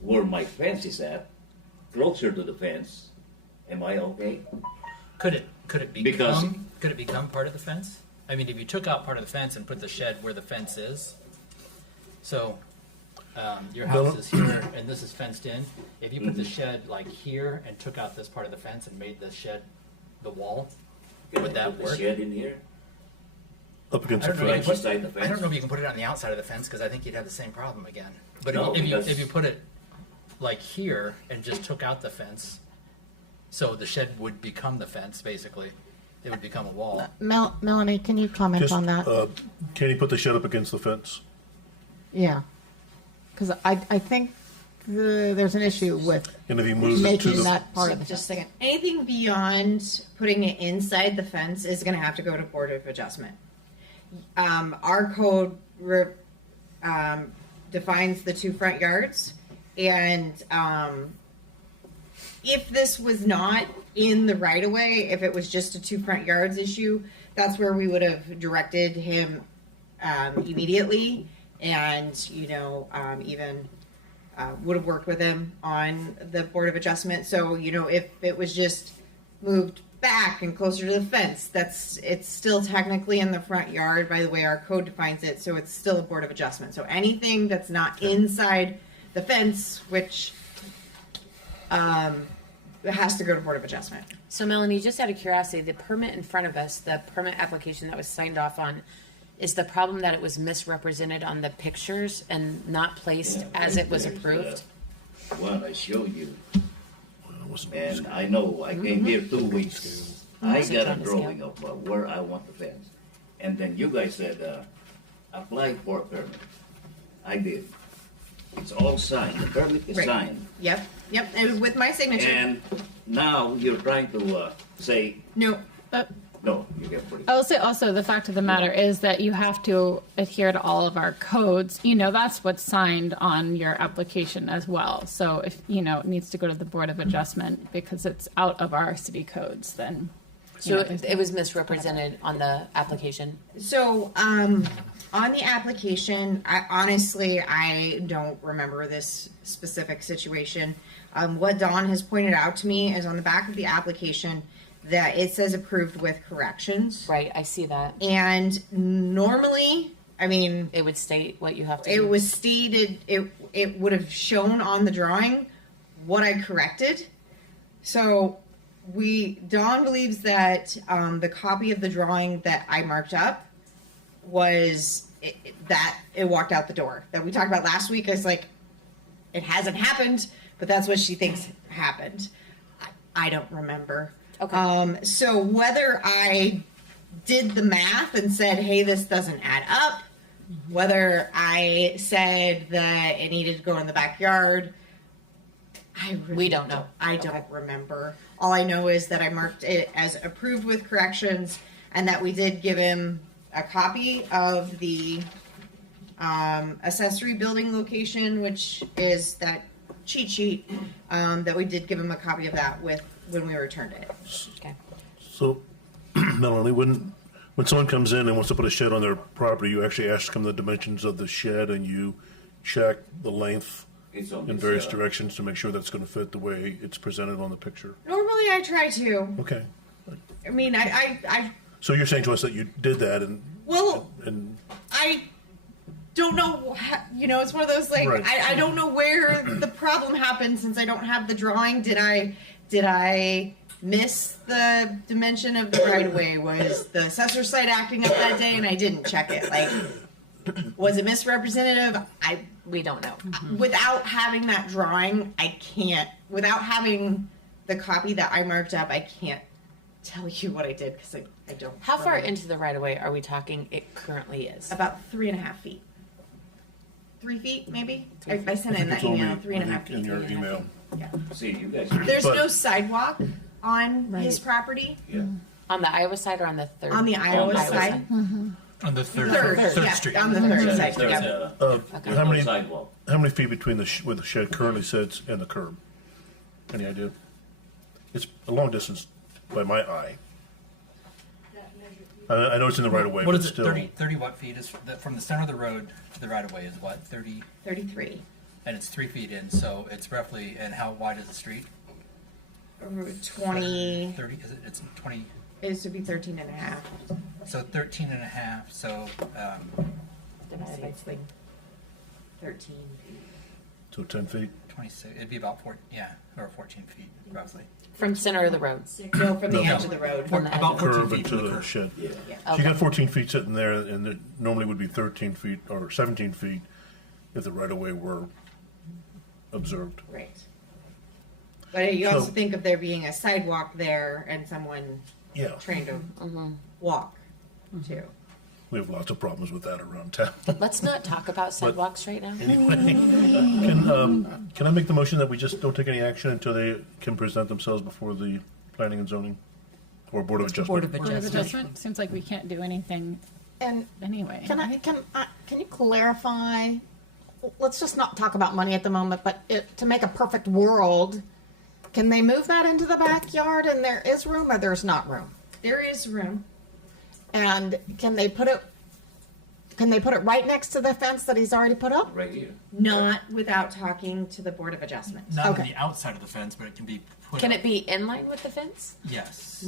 where my fence is at, closer to the fence, am I okay? Could it become Because- could it become part of the fence? I mean, if you took out part of the fence and put the shed where the fence is, so your house is here and this is fenced in. If you put the shed like here and took out this part of the fence and made the shed the wall, Can would I that put the work? shed in here? Up against I the don't know. fence. Beside the I fence? don't know if you can put it on the outside of the fence because I think you'd have the same problem again. But No, if because- you put it like here and just took out the fence, so the shed would become the fence basically. It would become a wall. Melanie, can you comment Just, on that? can you put the shed up against the fence? Yeah, because I think there's an issue with And if he moves it to making the, that part So, of the just a second. Anything beyond putting it inside the fence is going to have to go to Board of Adjustment. Our code defines the 2 front yards, and if this was not in the right of way, if it was just a 2 front yards issue, that's where we would have directed him immediately, and even would have worked with him on the Board of Adjustment. So if it was just moved back and closer to the fence, it's still technically in the front yard by the way our code defines it. So it's still a Board of Adjustment. So anything that's not inside the fence, which it has to go to Board of Adjustment. So Melanie, just out of curiosity, the permit in front of us, the permit application that was signed off on, is the problem that it was misrepresented on the pictures and not placed Yeah, as it was there's, approved? One I showed you, it wasn't- and I know, I came here 2 weeks. I Also got a trying to drawing of where I want the fence. And then you guys said, apply for a permit. I did. It's all signed, the permit is Right. signed. Yep. And with my signature. And now you're trying to say, No. no, you can't put it. I will say also the fact of the matter is that you have to adhere to all of our codes. That's what's signed on your application as well. So if, it needs to go to the Board of Adjustment because it's out of our city codes, then. So it was misrepresented on the application? So, on the application, I don't remember this specific situation. What Dawn has pointed out to me is on the back of the application that it says approved with corrections. Right, I see that. And normally, It would state what you have to it do. was stated, it would have shown on the drawing what I corrected. So Dawn believes that the copy of the drawing that I marked up was that it walked out the door. That we talked about last week. It's like, it hasn't happened, but that's what she thinks happened. I don't remember. Okay. So whether I did the math and said, hey, this doesn't add up, whether I said that it needed to go in the backyard, We don't know. I don't remember. All I know is that I marked it as approved with corrections and that we did give him a copy of the accessory building location, which is that cheat sheet, that we did give him a copy of that with when we returned it. Okay. So, Melanie, when someone comes in and wants to put a shed on their property, you actually ask them the dimensions of the shed and you check the length It's on in this, various directions to make sure that's going to fit the way it's presented on the picture. Normally I try to. Okay. I So you're saying to us that you did that and I don't know, it's one of those, like, Right. I don't know where the problem happened since I don't have the drawing. Did I miss the dimension of the right of way? Was the assessor site acting up that day and I didn't check it? Like, was it misrepresentative? We don't know. Without having that drawing, I can't, without having the copy that I marked up, I can't tell you what I did because I don't. How far remember. into the right of way are we talking it currently is? About 3.5 feet. 3 feet, maybe? I sent in I that think email, it's 3.5 in feet. your email. Yeah. See, you guys. There's But- no sidewalk on his property, Yeah. On the Iowa side or on the third? on the Iowa Iowa side. On the third yeah, street. on the third side, There's yeah. there's How no many sidewalk. how many feet between where the shed currently sits and the curb? Any idea? It's a long distance by my eye. I know it's in the right of way, What but is it? still. 30 what feet is from the center of the road to the right of way is what? 30. 33. and it's 3 feet in, so it's roughly, and how wide is the street? 20, 30, is it, it's 20, it should be 13 and a half. so 13 and a half, so, It's like 13 feet. So 10 feet? 26, it'd be about 4, yeah, or 14 feet, roughly. From center of the road. No, from the No. edge of the road. From the edge About of 14 Curve feet into from the the curb. shed. Yeah. So you got 14 feet sitting there, and it normally would be 13 feet or 17 feet if the right-of-way were observed. Right. But you also So- think of there being a sidewalk there and someone Yeah, trying to walk too. we have lots of problems with that around town. Let's not talk about sidewalks right now. Can I make the motion that we just don't take any action until they can present themselves before the planning and zoning or board of adjustment? Board of Board of Adjustment. Adjustment, seems like we can't do anything And anyway. can you clarify? Let's just not talk about money at the moment, but to make a perfect world, can they move that into the backyard and there is room or there's not room? There is room. And can they put it right next to the fence that he's already put up? Right here. Not without talking to the Board of Adjustment. Not on Okay. the outside of the fence, but it can be put Can up. it be in line with the fence? Yes.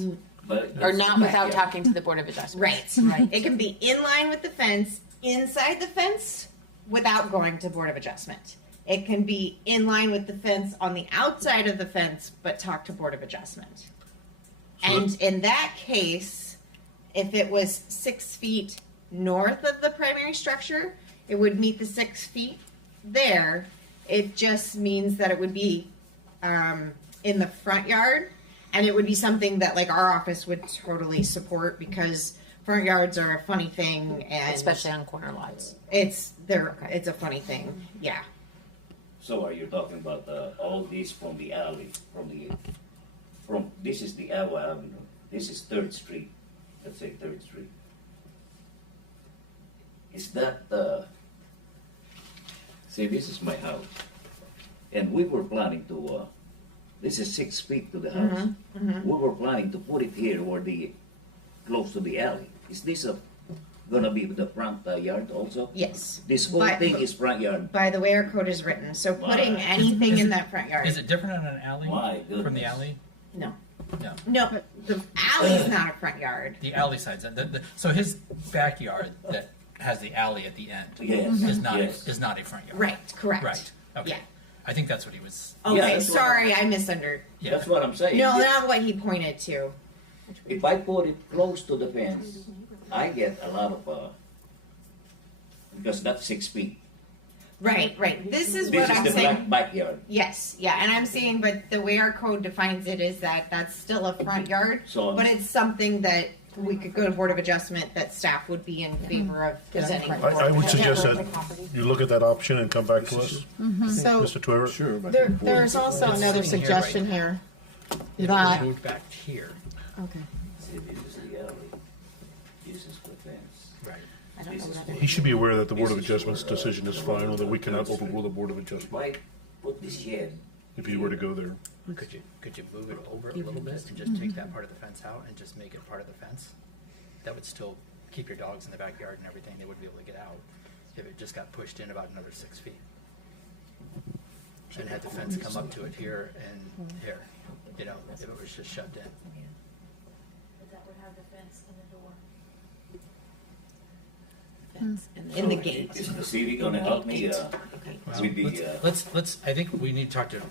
But Or not without yeah. talking to the Board of Adjustment? Right. It can be in line with the fence, inside the fence, without going to Board of Adjustment. It can be in line with the fence on the outside of the fence, but talk to Board of Adjustment. And in that case, if it was 6 feet north of the primary structure, it would meet the 6 feet there. It just means that it would be in the front yard, and it would be something that like our office would totally support because front yards are a funny thing, and Especially on corner lots. it's a funny thing. Yeah. So are you talking about all this from the alley, from this is the Iowa Avenue, this is 3rd Street, let's say 3rd Street. Is that, say this is my house, and we were planning to, this is 6 feet to the house. We were planning to put it here or close to the alley. Is this gonna be the front yard also? Yes. This whole But- thing is front yard. By the way our code is written, so putting Wow. anything Is in it- that front yard. Is it different on an alley? My From the goodness. alley? No. No. No, but the alley's not a front yard. The alley side's, so his backyard that has the alley at the end Yes, is not, yes. is not a front yard. Right, correct. Right, okay. Yeah. I think that's what he was, Okay, that's what sorry, I misunderstood. yeah. That's what I'm saying. No, not what he pointed to. If I put it close to the fence, I get a lot of, because that's 6 feet. Right. This is This what is I'm the saying. backyard. Yes, yeah, and I'm saying, but the way our code defines it is that that's still a front yard, So- but it's something that we could go to Board of Adjustment that staff would be in favor of presenting. to Board I of would suggest Adjustment. that you look at that option and come back to us, So Mr. Tuvera. Sure. there's also It's another sitting here right suggestion now. here. If it That- moved back here, Okay. See, this is the alley. This is the fence. right. I don't This know is what where- He should be aware that the Board of this is Adjustment's where, decision is final, that we cannot overrule the Board of If Adjustment I put this shed, if he were to go there. Could you move it over a little bit and just take that part of the fence out and just make it part of the fence? That would still keep your dogs in the backyard and everything, they wouldn't be able to get out if it just got pushed in about another 6 feet. And had the fence come up to it here and here, you know, if it was just shoved in. But that would have the fence and the door. Fence and In the gate. is the city gonna help me, Okay. with the, Let's, I think we need to talk to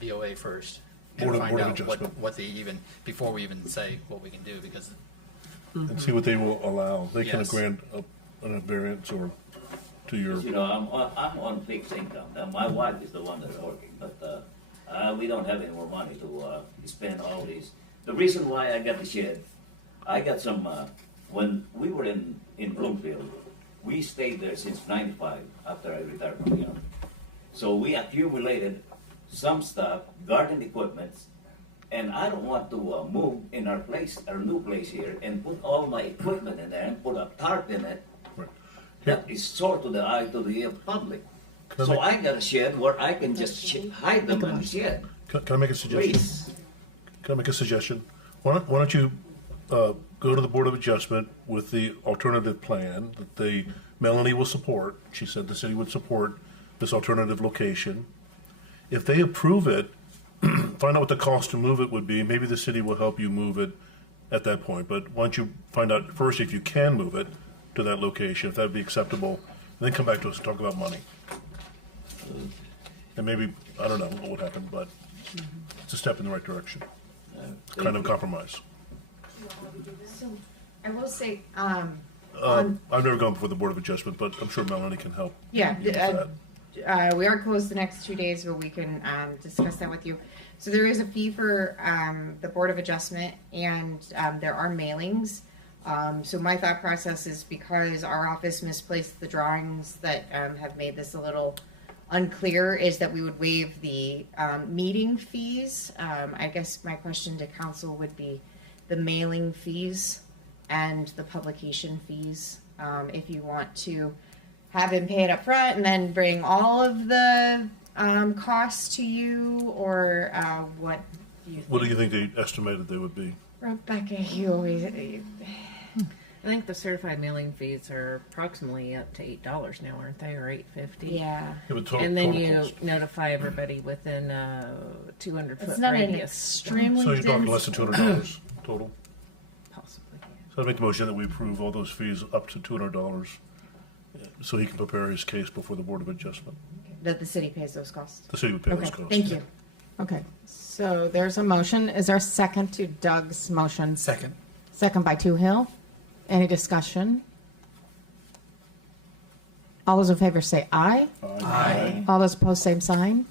BOA first and Board of find out Adjustment. what they even, before we even say what we can do, because And see what they will allow. They can Yes. grant a variance or to your, you know, I'm on fixed income. Now, my wife is the one that's working, but, we don't have any more money to, spend all these. The reason why I got the shed, I got some, when we were in Bloomfield, we stayed there since '95 after I retired from the army. So we accumulated some stuff, garden equipment, and I don't want to move in our new place here, and put all my equipment in there and put a tarp in it. Right. That is sore to the eye to the public. Can I So make- I got a shed where I can just hide them in the shed. can I make a suggestion? Please. Can I make a suggestion? Why don't you go to the Board of Adjustment with the alternative plan that Melanie will support. She said the city would support this alternative location. If they approve it, find out what the cost to move it would be. Maybe the city will help you move it at that point. But once you find out first if you can move it to that location, if that would be acceptable, then come back to us and talk about money. And maybe, I don't know what would happen, but it's a step in the right direction. It's kind of a compromise. So I will say, I've never gone before the Board of Adjustment, but I'm sure Melanie can help. yeah, you with that. we are closed the next 2 days, but we can discuss that with you. So there is a fee for the Board of Adjustment, and there are mailings. So my thought process is, because our office misplaced the drawings that have made this a little unclear, is that we would waive the meeting fees. I guess my question to council would be the mailing fees and the publication fees. If you want to have him pay it up front and then bring all of the costs to you, or what do you think? What do you think they estimated they would be? Rebecca, you always... I think the certified mailing fees are approximately up to $8 now, aren't they, or $8.50? Yeah. And then you notify everybody within a 200-foot It's not an radius. extremely So you're talking dense- less than $200 total? Possibly. So I make the motion that we approve all those fees up to $200, so he can prepare his case before the Board of Adjustment. That the city pays those costs. The city would pay Okay, those costs. thank you. Okay, so there's a motion. Is there a second to Doug's motion? Second. Second by Toohill. Any discussion? All those in favor say aye. Aye. All those opposed, same sign.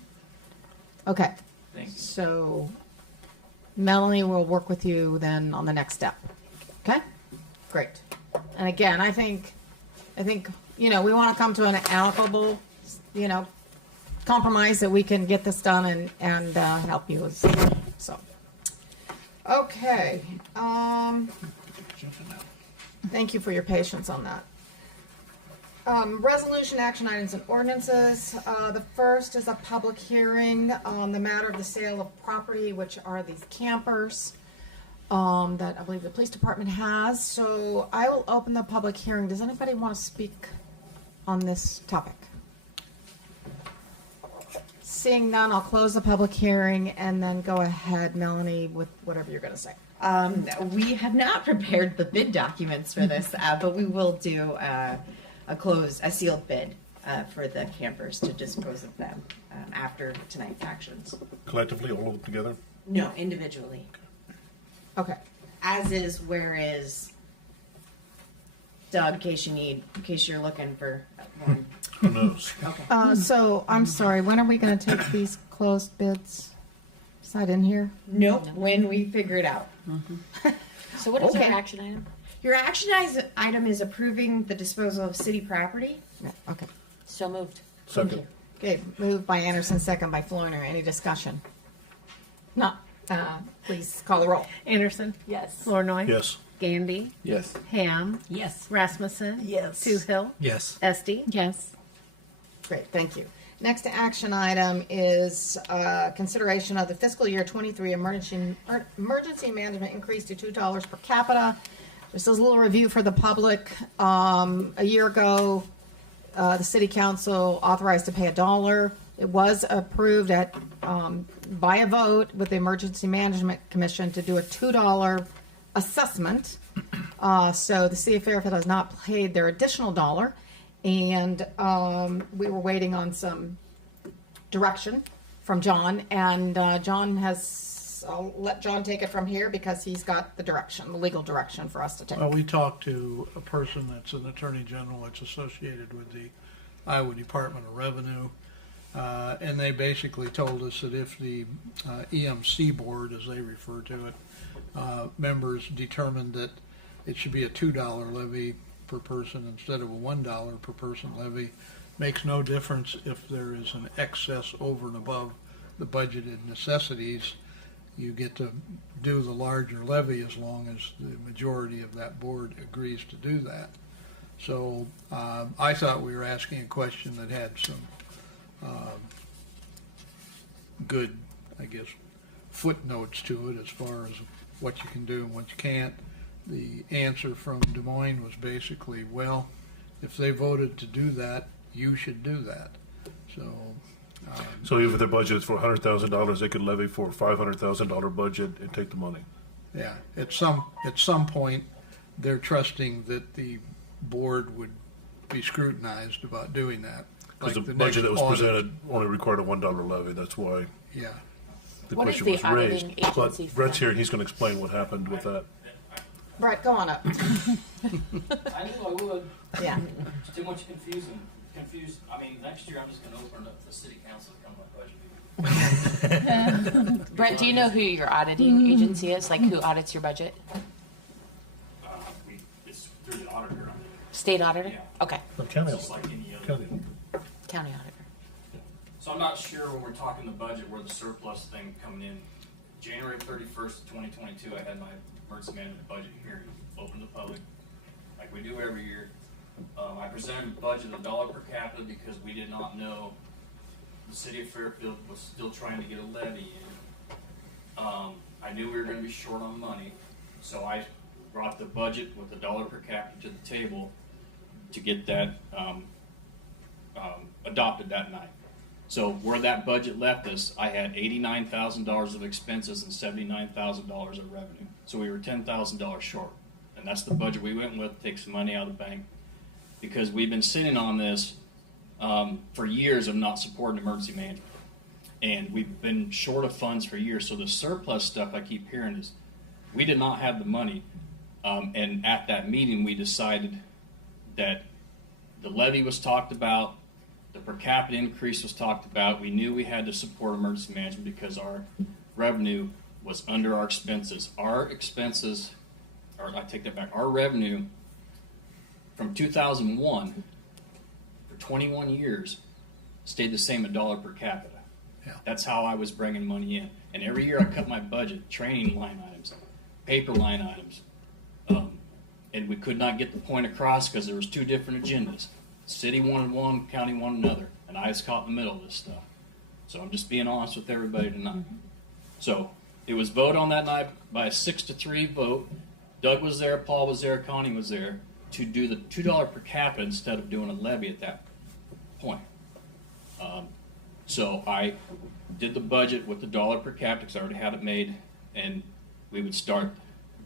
Okay. Thank you. So Melanie will work with you then on the next step. Okay? Great. And again, I think, we want to come to an amicable, compromise that we can get this done and help you. So, okay. Thank you for your patience on that. Resolution, action items, and ordinances. The first is a public hearing on the matter of the sale of property, which are these campers that I believe the police department has. So I will open the public hearing. Does anybody want to speak on this topic? Seeing none, I'll close the public hearing and then go ahead, Melanie, with whatever you're going to say. We have not prepared the bid documents for this, but we will do a sealed bid for the campers to dispose of them after tonight's actions. Collectively, all of them together? No, individually. Okay. As is, where is Doug, in case you're looking for one. Who knows? Okay. So I'm sorry, when are we going to take these closed bids? Is that in here? Nope, when we figure it out. So what is Okay. our action item? Your action item is approving the disposal of city property. Yeah, okay. So moved. Second. Okay, moved by Anderson, second by Flournoy. Any discussion? No. Please call the roll. Anderson? Yes. Flournoy? Yes. Gandy? Yes. Ham? Yes. Rasmussen? Yes. Toohill? Yes. Esty? Yes. Great, thank you. Next action item is consideration of the fiscal year 23 emergency management increase to $2 per capita. This is a little review for the public. A year ago, the city council authorized to pay $1. It was approved by a vote with the Emergency Management Commission to do a $2 assessment. So the city of Fairfield has not paid their additional $1. And we were waiting on some direction from John, and I'll let John take it from here because he's got the direction, the legal direction for us to take. Well, we talked to a person that's an attorney general that's associated with the Iowa Department of Revenue, and they basically told us that if the EMC board, as they refer to it, members determined that it should be a $2 levy per person instead of a $1 per person levy, makes no difference if there is an excess over and above the budgeted necessities. You get to do the larger levy as long as the majority of that board agrees to do that. So I thought we were asking a question that had some good, I guess, footnotes to it as far as what you can do and what you can't. The answer from Des Moines was basically, well, if they voted to do that, you should do that. So, So even if their budget is for $100,000, they could levy for a $500,000 budget and take the money. yeah, at some point, they're trusting that the board would be scrutinized about doing that. Because Like the the budget next that was audit. presented only required a $1 levy, that's why Yeah. the What is question the was raised. auditing agency But for Brett's that? here, he's gonna explain what happened with that. Brett, go on up. I knew I would. Yeah. It's too much confused. I mean, next year I'm just gonna open it up to the city council to come to my budget meeting. Brett, do you know who your auditing agency is? Like who audits your budget? It's through the auditor. I mean, State auditor? Yeah. Okay. The county, just like any other. county. County auditor. So I'm not sure when we're talking the budget where the surplus thing coming in. January 31st, 2022, I had my emergency management budget hearing, open to the public, like we do every year. I presented a budget of $1 per capita because we did not know the city of Fairfield was still trying to get a levy in. I knew we were going to be short on money, so I brought the budget with $1 per capita to the table to get that adopted that night. So where that budget left us, I had $89,000 of expenses and $79,000 of revenue. So we were $10,000 short. And that's the budget we went with, take some money out of the bank. Because we've been sitting on this for years of not supporting emergency management. And we've been short of funds for years. So the surplus stuff I keep hearing is, we did not have the money. And at that meeting, we decided that the levy was talked about, the per capita increase was talked about. We knew we had to support emergency management because our revenue was under our expenses. Our expenses, or I take that back, our revenue from 2001 for 21 years stayed the same, $1 per capita. Yeah. That's how I was bringing money in. And every year I cut my budget, training line items, paper line items. And we could not get the point across because there was two different agendas. City wanted one, county wanted another, and I was caught in the middle of this stuff. So I'm just being honest with everybody tonight. So it was voted on that night by a 6-3 vote. Doug was there, Paul was there, Connie was there to do the $2 per capita instead of doing a levy at that point. So I did the budget with the $1 per capita because I already had it made, and we would start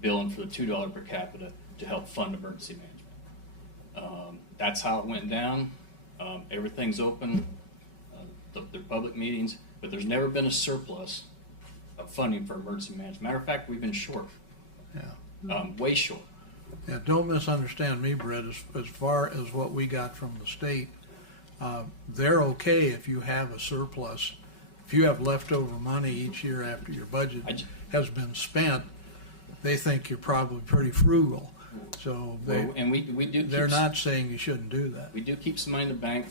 billing for the $2 per capita to help fund emergency management. That's how it went down. Everything's open. They're public meetings, but there's never been a surplus of funding for emergency management. Matter of fact, we've been short. Yeah. Way short. Yeah, don't misunderstand me, Brett. As far as what we got from the state, they're okay if you have a surplus. If you have leftover money each year after your budget has been spent, they think you're probably pretty frugal. So they, Well, and we do. they're keep, not saying you shouldn't do that. We do keep some money in the bank.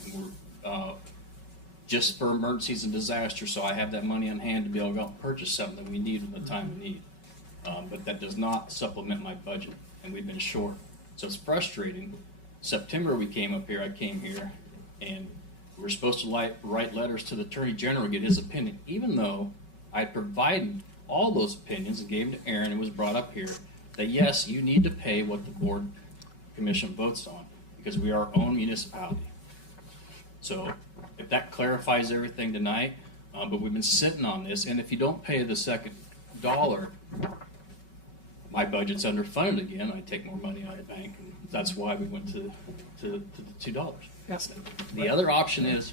Just for emergencies and disasters, so I have that money on hand to be able to go out and purchase something that we need at the time we need. But that does not supplement my budget, and we've been short. So it's frustrating. September we came up here, I came here, and we were supposed to write letters to the Attorney General, get his opinion, even though I provided all those opinions and gave them to Aaron and was brought up here, that yes, you need to pay what the board commission votes on, because we are our own municipality. So if that clarifies everything tonight, but we've been sitting on this, and if you don't pay the second $1, my budget's underfunded again. I take more money out of the bank, and that's why we went to the $2. Yes. The other option is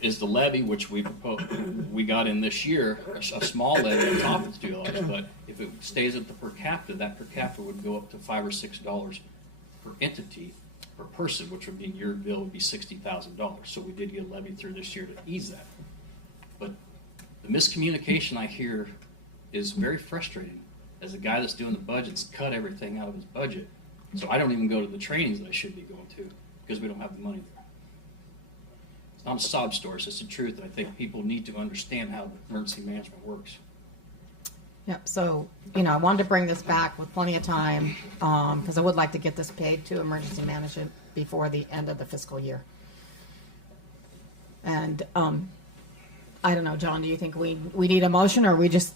the levy, which we got in this year, a small levy on top of the $2. But if it stays at the per capita, that per capita would go up to $5 or $6 per entity per person, which would mean your bill would be $60,000. So we did get a levy through this year to ease that. But the miscommunication I hear is very frustrating. As a guy that's doing the budgets, cut everything out of his budget. So I don't even go to the trainings that I should be going to because we don't have the money there. It's not a sob story, it's just the truth, and I think people need to understand how emergency management works. Yep, so, I wanted to bring this back with plenty of time, because I would like to get this paid to emergency management before the end of the fiscal year. And, I don't know, John, do you think we need a motion, or we just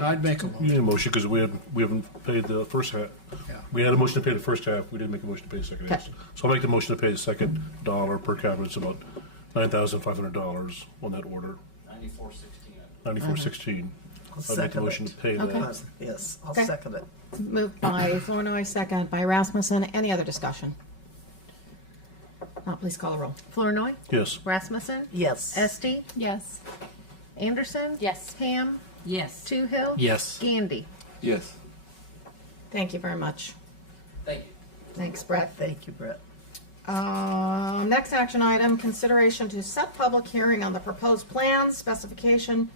I'd make a You motion. need a motion because we haven't paid the first half. Yeah. We had a motion to pay the first half. We didn't make a motion to pay the second half. Okay. So I'll make the motion to pay the second dollar per capita. It's about $9,500 on that order. 9416. $94.16. I'll make the motion to pay Okay. that. Yes, I'll Okay. second it. Moved by Flournoy, second by Rasmussen. Any other discussion? Not, please call the roll. Flournoy, Yes. Rasmussen, Yes. Esti, Yes. Anderson, Yes. Ham, Yes. Toohill, Yes. Gandy. Yes. Thank you very much. Thank you. Thanks, Brett. Thank you, Brett. Next action item, consideration to set public hearing on the proposed plans, specification,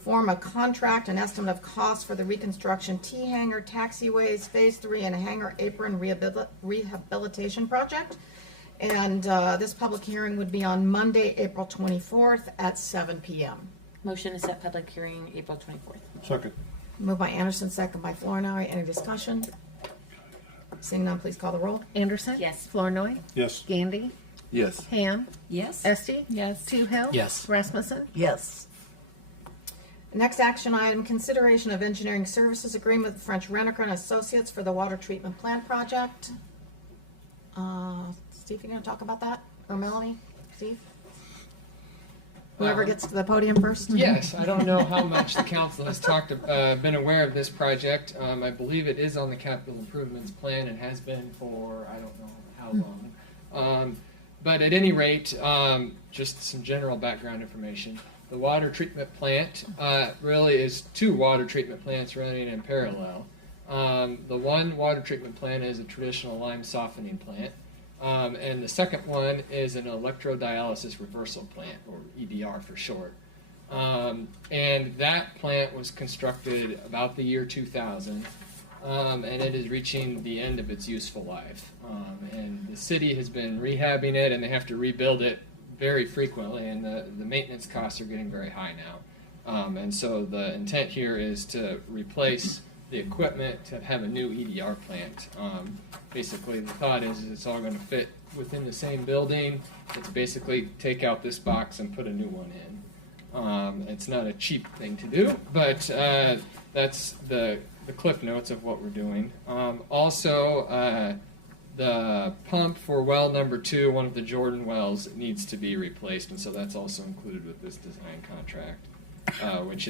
form a contract, and estimate of cost for the reconstruction T-Hangar, Taxiways, Phase 3, and Hangar Apron Rehabilitation Project. And this public hearing would be on Monday, April 24th at 7 p.m. Motion to set public hearing April 24th. Second. Moved by Anderson, second by Flournoy. Any discussion? Seeing none, please call the roll. Anderson, Yes. Flournoy, Yes. Gandy, Yes. Ham, Yes. Esti, Yes. Toohill, Yes. Rasmussen. Yes. Next action item, consideration of engineering services agreement with FrenchReneker and Associates for the water treatment plant project. Steve, you gonna talk about that? Or Melanie? Steve? Whoever gets to the podium first? Yes, I don't know how much the council has been aware of this project. I believe it is on the capital improvements plan and has been for I don't know how long. But at any rate, just some general background information. The water treatment plant really is two water treatment plants running in parallel. The one water treatment plant is a traditional lime softening plant. And the second one is an electrodialysis reversal plant, or EDR for short. And that plant was constructed about the year 2000, and it is reaching the end of its useful life. And the city has been rehabbing it, and they have to rebuild it very frequently, and the maintenance costs are getting very high now. And so the intent here is to replace the equipment to have a new EDR plant. Basically, the thought is it's all going to fit within the same building. It's basically take out this box and put a new one in. It's not a cheap thing to do, but that's the cliff notes of what we're doing. Also, the pump for well number 2, one of the Jordan wells, needs to be replaced, and so that's also included with this design contract, which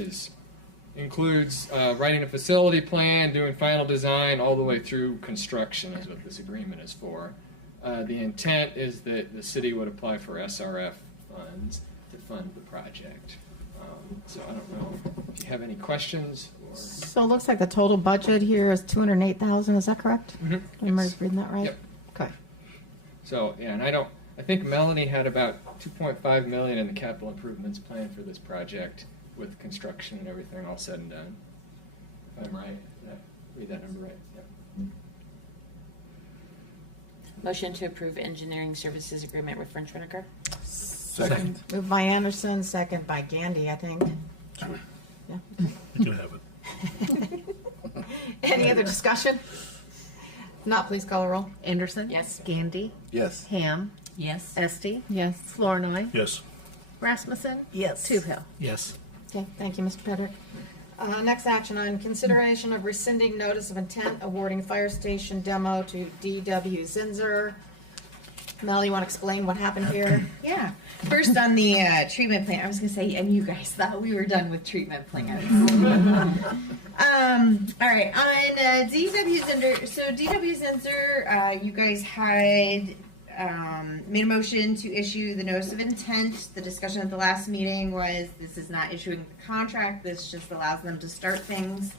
includes writing a facility plan, doing final design, all the way through construction is what this agreement is for. The intent is that the city would apply for SRF funds to fund the project. So I don't know if you have any questions. So it looks like the total budget here is $208,000, is that correct? Mm-hmm. Am I reading that right? Yep. Okay. So, yeah, and I think Melanie had about $2.5 million in the capital improvements plan for this project with construction and everything all said and done. If I'm right, did I read that number right? Yep. Motion to approve engineering services agreement with FrenchReneker. Second. Moved by Anderson, second by Gandy, I think. Sure. Yeah. You can have it. Any other discussion? Not, please call a roll. Anderson, Yes. Gandy, Yes. Ham, Yes. Esti, Yes. Flournoy, Yes. Rasmussen, Yes. Toohill. Yes. Okay, thank you, Mr. Pedrick. Next action on consideration of rescinding notice of intent awarding fire station demo to D.W. Zinzer. Mel, you want to explain what happened here? Yeah. First on the treatment plant, I was going to say, and you guys thought we were done with treatment plants. All right, on D.W. Zinzer, so D.W. Zinzer, you guys had made a motion to issue the notice of intent. The discussion at the last meeting was this is not issuing the contract, this just allows them to start things.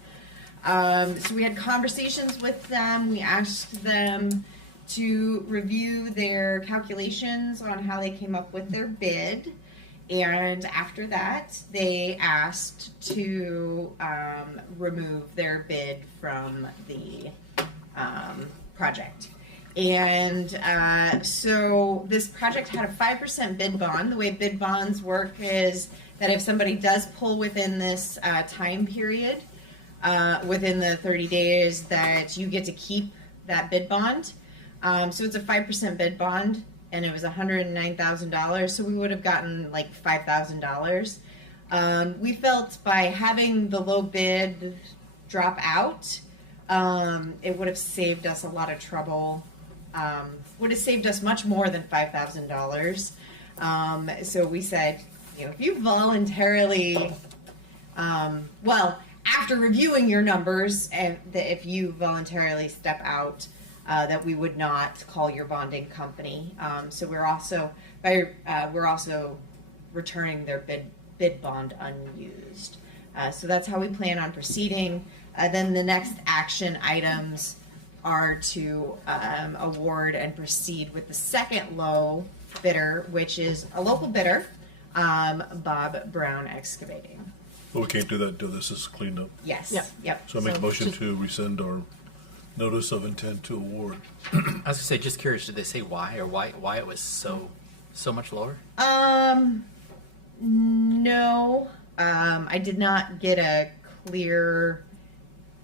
So we had conversations with them, we asked them to review their calculations on how they came up with their bid. And after that, they asked to remove their bid from the project. And so this project had a 5% bid bond. The way bid bonds work is that if somebody does pull within this time period, within the 30 days, that you get to keep that bid bond. So it's a 5% bid bond, and it was $109,000. So we would have gotten like $5,000. We felt by having the low bid drop out, it would have saved us a lot of trouble. Would have saved us much more than $5,000. So we said, if you voluntarily, after reviewing your numbers, and that if you voluntarily step out, that we would not call your bonding company. So we're also returning their bid bond unused. So that's how we plan on proceeding. Then the next action items are to award and proceed with the second low bidder, which is a local bidder, Bob Brown Excavating. But we can't do that until this is cleaned up. Yes. Yep. So I make a motion to rescind our notice of intent to award. I was gonna say, just curious, did they say why or why it was so much lower? No. I did not get a clear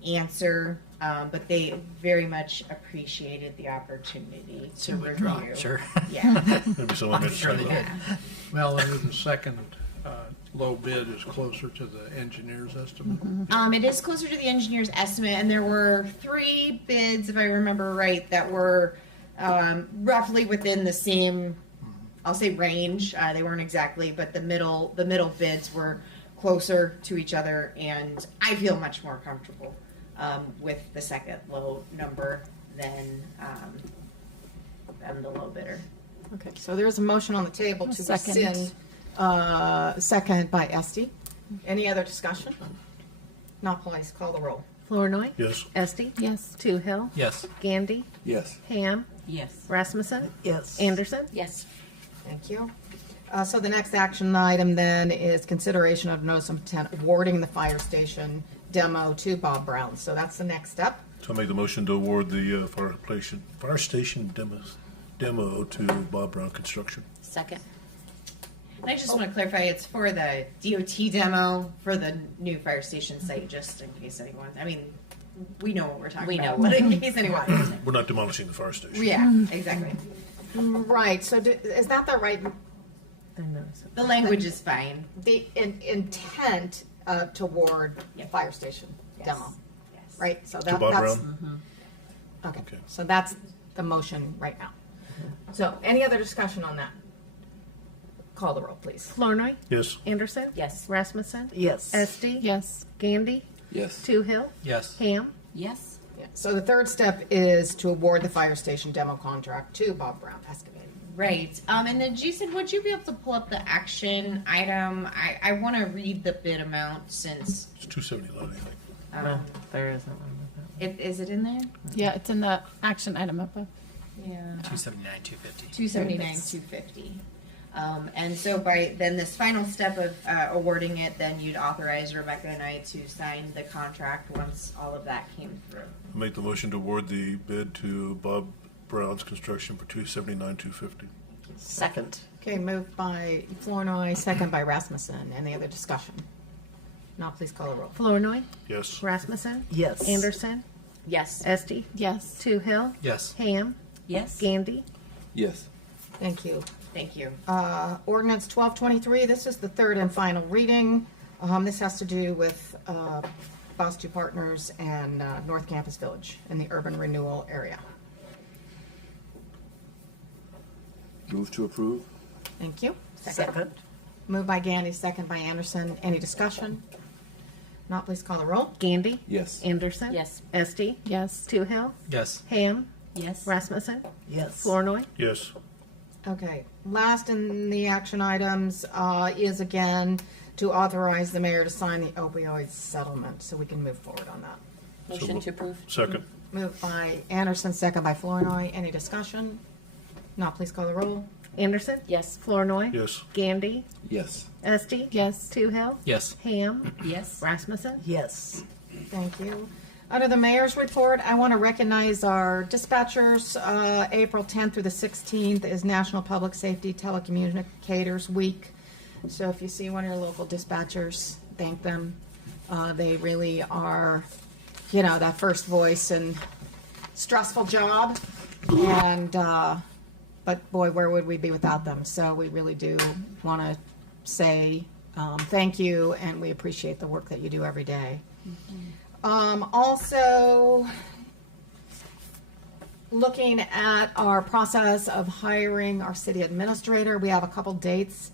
answer, but they very much appreciated the opportunity to review. Sure. Yeah. Maybe someone made a sure they typo. did. Melanie, the second low bid is closer to the engineer's estimate. It is closer to the engineer's estimate, and there were 3 bids, if I remember right, that were roughly within the same, I'll say range. They weren't exactly, but the middle bids were closer to each other, and I feel much more comfortable with the second low number than the low bidder. Okay, so there's a motion on the table to Second. rescind, second by Esty. Any other discussion? Not, please call the roll. Flournoy. Yes. Esty. Yes. Toohill. Yes. Gandy. Yes. Ham. Yes. Rasmussen. Yes. Anderson. Yes. Thank you. So the next action item then is consideration of notice of intent awarding the fire station demo to Bob Brown. So that's the next step. So I make the motion to award the fire station demo to Bob Brown Construction. Second. And I just want to clarify, it's for the DOT demo for the new fire station site, just in case anyone, we know what we're talking about, but in case anyone. We're not demolishing the fire station. Yeah, exactly. Right, so is that the right, The language is fine. the intent to award fire station Yes. demo? Yes. Right, so To that's. Bob Brown? Okay, Okay. so that's the motion right now. So any other discussion on that? Call the roll, please. Flournoy. Yes. Anderson. Yes. Rasmussen. Yes. Esty. Yes. Gandy. Yes. Toohill. Yes. Ham. Yes. Yeah, so the third step is to award the fire station demo contract to Bob Brown Excavating. Right. And then Jason, would you be able to pull up the action item? I want to read the bid amount since. It's $279, I think. No, there isn't one with Is it in there? Yeah, it's in the action item above. Yeah. 279, 250. 279, 250. And so by then this final step of awarding it, then you'd authorize Rebecca and I to sign the contract once all of that came through. I make the motion to award the bid to Bob Brown's Construction for $279, $250. Second. Okay, moved by Flournoy, second by Rasmussen. Any other discussion? Now please call the roll. Flournoy. Yes. Rasmussen. Yes. Anderson. Yes. Esty. Yes. Toohill. Yes. Ham. Yes. Gandy. Yes. Thank you. Thank you. Ordinance 1223, this is the third and final reading. This has to do with Boss 2 Partners and North Campus Village in the urban renewal area. Move to approve. Thank you. Second. Moved by Gandy, second by Anderson. Any discussion? Not, please call the roll. Gandy. Yes. Anderson. Yes. Esty. Yes. Toohill. Yes. Ham. Yes. Rasmussen. Yes. Flournoy. Yes. Okay, last in the action items is again to authorize the mayor to sign the opioid settlement, so we can move forward on that. Motion to approve. Second. Moved by Anderson, second by Flournoy. Any discussion? Not, please call the roll. Anderson. Yes. Flournoy. Yes. Gandy. Yes. Esty. Yes. Toohill. Yes. Ham. Yes. Rasmussen. Yes. Thank you. Under the mayor's report, I want to recognize our dispatchers. April 10th through the 16th is National Public Safety Telecommunicators Week. So if you see one of your local dispatchers, thank them. They really are, that first voice and stressful job. And, but boy, where would we be without them? So we really do want to say Thank you, and we appreciate the work that you do every day. Also, looking at our process of hiring our city administrator, we have a couple dates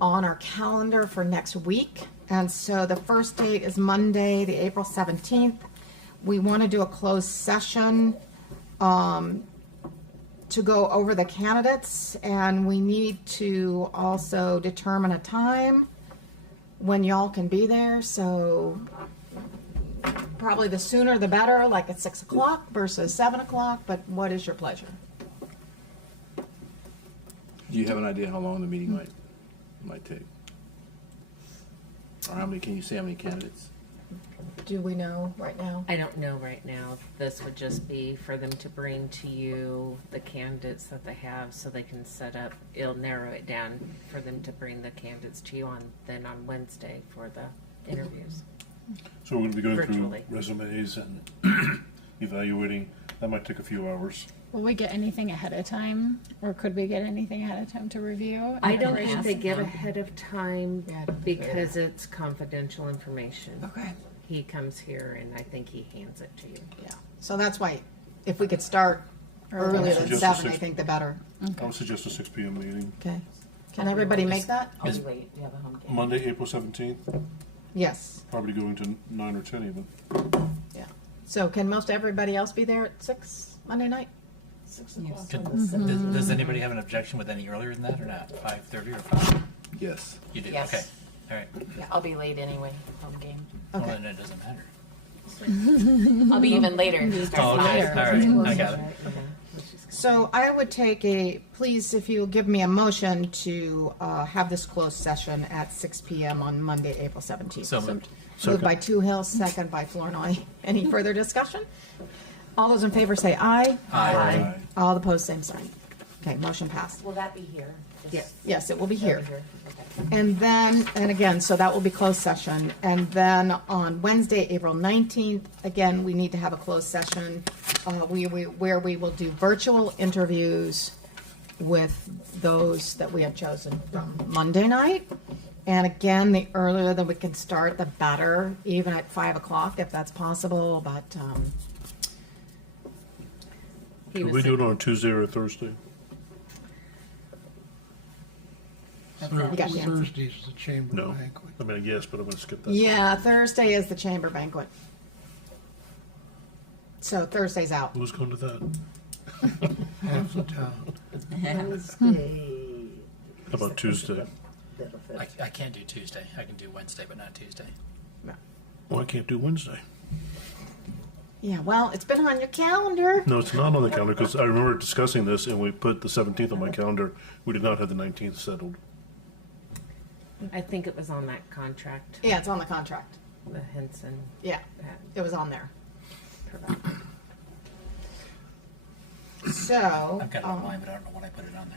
on our calendar for next week. And so the first date is Monday, the April 17th. We want to do a closed session to go over the candidates, and we need to also determine a time when y'all can be there. So probably the sooner the better, like at 6 o'clock versus 7 o'clock, but what is your pleasure? Do you have an idea how long the meeting might take? Or can you say how many candidates? Do we know right now? I don't know right now. This would just be for them to bring to you the candidates that they have so they can set up. It'll narrow it down for them to bring the candidates to you on Wednesday for the interviews. So we're going to be going Virtually. through resumes and evaluating. That might take a few hours. Will we get anything ahead of time, or could we get anything ahead of time to review? I don't think they give ahead of time because it's confidential information. Okay. He comes here and I think he hands it to you. Yeah. So that's why, if we could start earlier than 7, I think the better. I would suggest a 6 p.m. meeting. Okay. Can everybody make that? I'll be late. We have a home game. Monday, April 17th. Yes. Probably going to 9 or 10 even. Yeah. So can most everybody else be there at 6 Monday night? 6 o'clock. Does anybody have an objection with any earlier than that or not? 5:30 or 5? Yes. You do? Yes. Okay. All right. Yeah, I'll be late anyway, home game. Well, Okay. then it doesn't matter. I'll be even later. Oh, okay. All right. I got it. So I would take please, if you'll give me a motion to have this closed session at 6 p.m. on Monday, April 17th. So moved. Moved by Two Hills, second by Flournoy. Any further discussion? All those in favor say aye. Aye. All opposed, same sign. Okay, motion passed. Will that be here? Yes. Yes, it will be here. Okay. And then, and again, so that will be closed session. And then on Wednesday, April 19th, again, we need to have a closed session where we will do virtual interviews with those that we have chosen from Monday night. And again, the earlier that we can start, the better, even at 5 o'clock if that's possible. But Could we do it on a Tuesday or a Thursday? Thursday's the chamber No. banquet. I mean, yes, but I'm going to skip that. yeah, Thursday is the chamber banquet. So Thursday's out. Who's going to that? Half the town. How about Tuesday? I can't do Tuesday. I can do Wednesday, but not Tuesday. Well, I can't do Wednesday. Yeah, well, it's been on your calendar. No, it's not on the calendar because I remember discussing this and we put the 17th on my calendar. We did not have the 19th settled. I think it was on that contract, Yeah, it's on the contract. the Henson. Yeah, it was on there. So, I've got it online, but I don't know what I put it on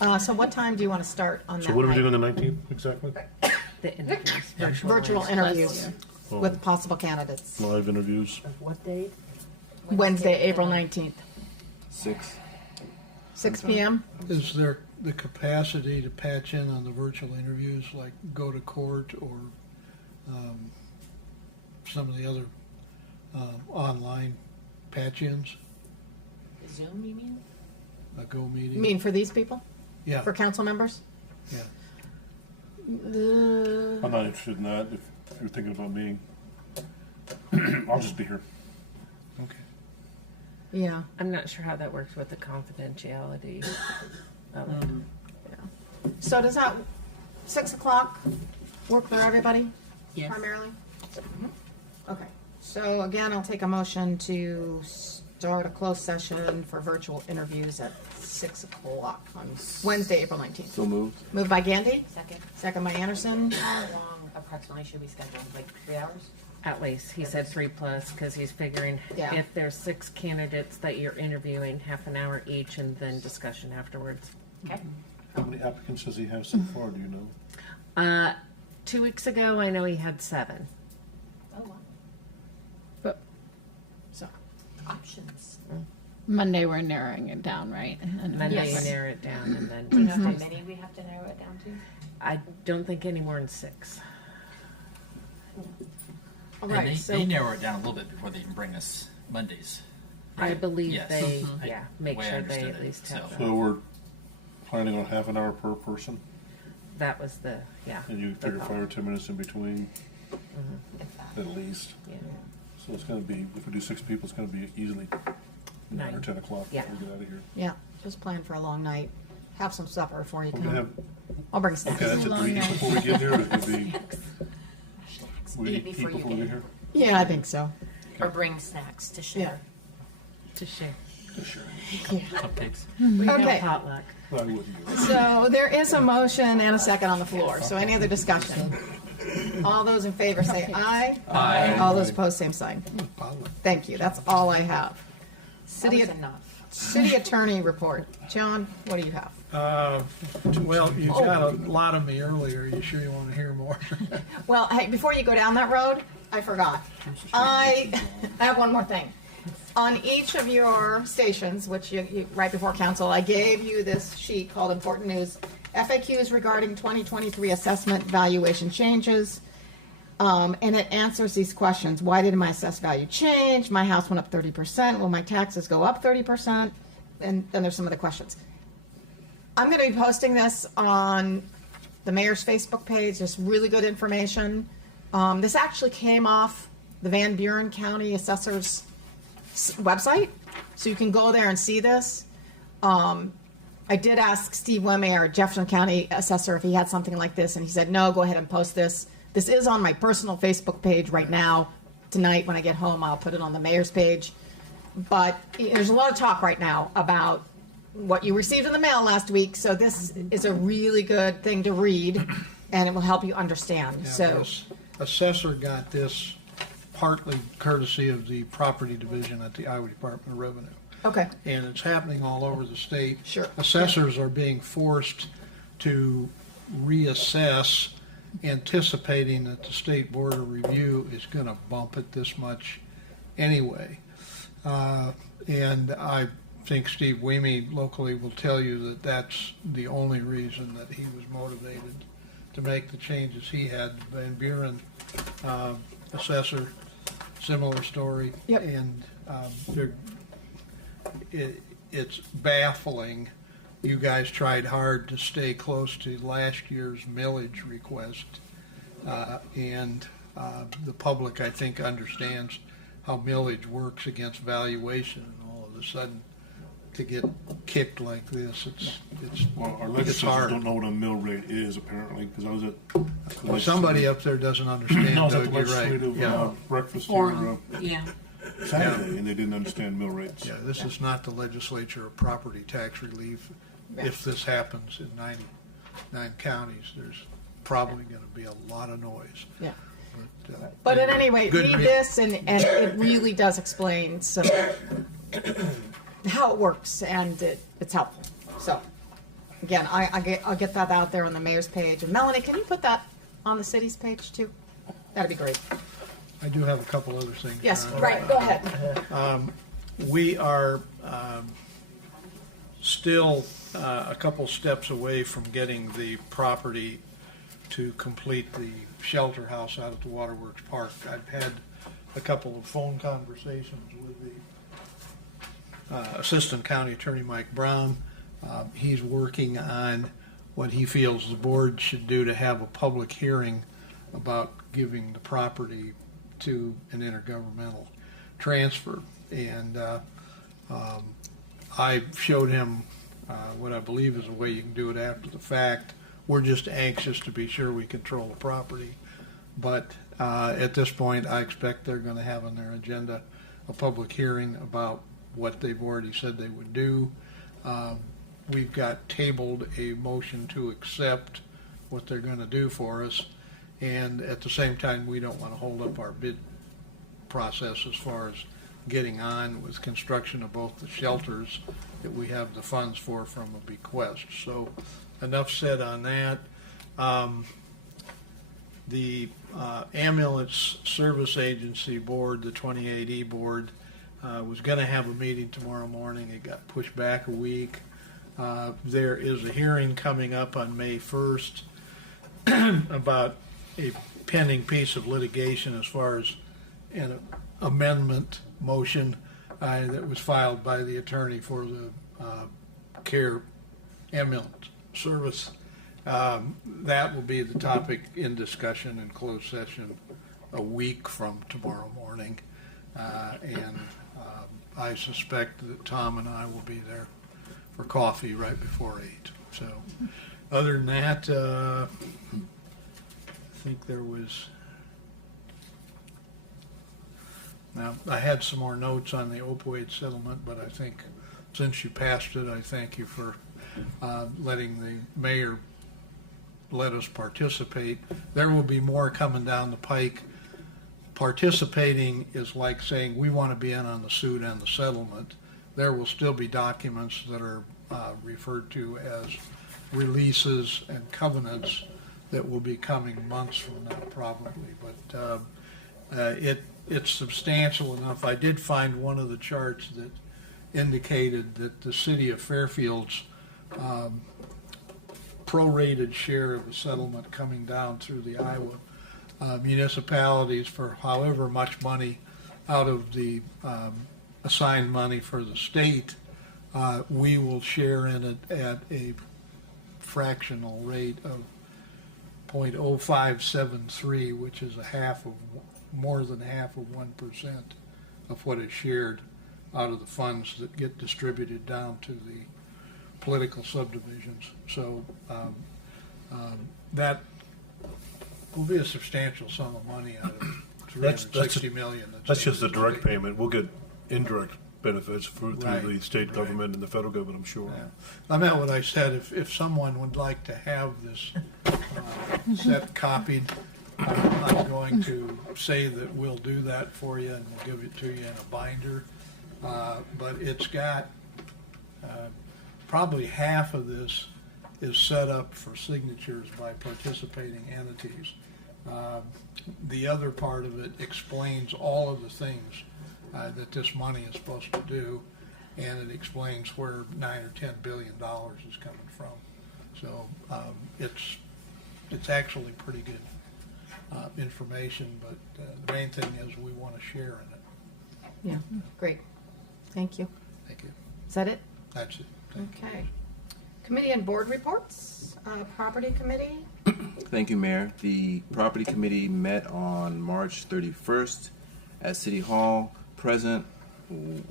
there. so what time do you want to start on that So what are we night? doing on the 19th exactly? The interviews, Virtual interviews with possible candidates. Live interviews. What date? Wednesday, April 19th, 6. 6 p.m. Is there the capacity to patch in on the virtual interviews, like go to court or some of the other online patch-ins, Zoom, you mean? a Go meeting? You mean for these people? Yeah. For council members? Yeah. I'm not interested in that. If you're thinking about me, I'll just be here. Okay. Yeah. I'm not sure how that works with the confidentiality of it. So does that 6 o'clock work for everybody? Yes. Primarily? Okay. So again, I'll take a motion to start a closed session for virtual interviews at 6 o'clock on Wednesday, April 19th. So moved. Moved by Gandy, Second. second by Anderson. How long approximately should we schedule? Like 3 hours? At least, he said 3+, because he's figuring Yeah. if there's 6 candidates that you're interviewing, half an hour each, and then discussion afterwards. Okay. How many applicants does he have so far? Do you know? 2 weeks ago, I know he had 7. Oh, wow. But So, Options. Monday we're narrowing it down, right? And Monday yes. you narrow it down, and then Do you know how Tuesdays- many we have to narrow it down to? I don't think any more than 6. All And right, so they narrow it down a little bit before they even bring us Mondays. I believe Yes. they, I- yeah, make way I sure they understood at it, least have so. that. So we're planning on half an hour per person, That was the, yeah. and you the figure thought. 5 or 10 minutes in between, If that. at least. Yeah. So it's gonna be, if we do 6 people, it's gonna be easily 9 or 9. 10 o'clock Yeah. before we get out of here. yeah, just plan for a long night. Have some supper before you We're gonna come. have, I'll bring snacks. okay, that's it, do we eat before we get here, or is it gonna be, we Eat eat before you before we get get here? Yeah, I think so. Or bring snacks to share. To share. Sure. Cupcakes. We Okay. have potluck. I wouldn't. So there is a motion and a second on the floor. So any other discussion? All those in favor say aye. Aye. All those opposed, same sign. Thank you. That's all I have. That was City, enough. city attorney report. John, what do you have? Well, you got a lot of me earlier. You sure you want to hear more? Well, hey, before you go down that road, I forgot. I have one more thing. On each of your stations, which you right before council, I gave you this sheet called Important News, FAQs regarding 2023 assessment valuation changes. And it answers these questions. Why did my assessed value change? My house went up 30%. Will my taxes go up 30%? And then there's some other questions. I'm going to be posting this on the mayor's Facebook page. There's really good information. This actually came off the Van Buren County Assessor's website, so you can go there and see this. I did ask Steve Wemme, our Jefferson County Assessor, if he had something like this, and he said, no, go ahead and post this. This is on my personal Facebook page right now. Tonight, when I get home, I'll put it on the mayor's page. But there's a lot of talk right now about what you received in the mail last week, so this is a really good thing to read, and it will help you understand. Yeah, So, this assessor got this partly courtesy of the property division at the Iowa Department of Revenue. okay, And it's happening all over the state. Sure. Assessors are being forced to reassess, anticipating that the State Board of Review is going to bump it this much anyway. And I think Steve Wemme locally will tell you that that's the only reason that he was motivated to make the changes he had. Van Buren assessor, similar story. Yep. And it's baffling. You guys tried hard to stay close to last year's millage request. And the public, I think, understands how millage works against valuation, and all of a sudden to get kicked like this, Well, our it's legislators hard. don't know what a mill rate is, apparently, because I was at. Well, somebody up there doesn't understand, No, I was at Doug, the you're right. legislative Yeah. breakfast here Forum, yeah. Saturday, and they didn't understand mill rates. Yeah, this is not the legislature of property tax relief. If this happens in 99 counties, there's probably gonna be a lot of noise. yeah. But But at any rate, good read read. this, and it really does explain some how it works, and it's helpful. So, again, I'll get that out there on the mayor's page. And Melanie, can you put that on the city's page too? That'd be great. I do have a couple other things. Yes, John. right, go ahead. We are still a couple steps away from getting the property to complete the shelter house out at the Waterworks Park. I've had a couple of phone conversations with the Assistant County Attorney Mike Brown. He's working on what he feels the board should do to have a public hearing about giving the property to an intergovernmental transfer. And I showed him what I believe is a way you can do it after the fact. We're just anxious to be sure we control the property. But at this point, I expect they're going to have on their agenda a public hearing about what they've already said they would do. We've got tabled a motion to accept what they're going to do for us. And at the same time, we don't want to hold up our bid process as far as getting on with construction of both the shelters that we have the funds for from a bequest. So enough said on that. The Ambulance Service Agency Board, the 28E Board, was going to have a meeting tomorrow morning. It got pushed back a week. There is a hearing coming up on May 1st about a pending piece of litigation as far as an amendment motion that was filed by the attorney for the CARE ambulance service. That will be the topic in discussion in closed session a week from tomorrow morning. And I suspect that Tom and I will be there for coffee right before 8. So other than that, I think there was... Now, I had some more notes on the opioid settlement, but I think since you passed it, I thank you for letting the mayor let us participate. There will be more coming down the pike. Participating is like saying we want to be in on the suit and the settlement. There will still be documents that are referred to as releases and covenants that will be coming months from now probably, but it's substantial enough. I did find one of the charts that indicated that the city of Fairfield's prorated share of the settlement coming down through the Iowa municipalities for however much money out of the assigned money for the state, we will share in it at a fractional rate of 0.0573, which is more than half of 1% of what is shared out of the funds that get distributed down to the political subdivisions. So that will be a substantial sum of money out of $360 million. That's just a direct payment. We'll get indirect benefits through Right. the state government and the federal government, I'm sure. Yeah. I meant what I said. If someone would like to have this set copied, I'm going to say that we'll do that for you and we'll give it to you in a binder. But it's got probably half of this is set up for signatures by participating entities. The other part of it explains all of the things that this money is supposed to do, and it explains where $9 or $10 billion is coming from. So it's actually pretty good information, but the main thing is we want to share in it. Yeah, great. Thank you. Thank you. Is that it? That's it. Okay. Committee and board reports. Property committee. Thank you, Mayor. The Property Committee met on March 31st at City Hall. Present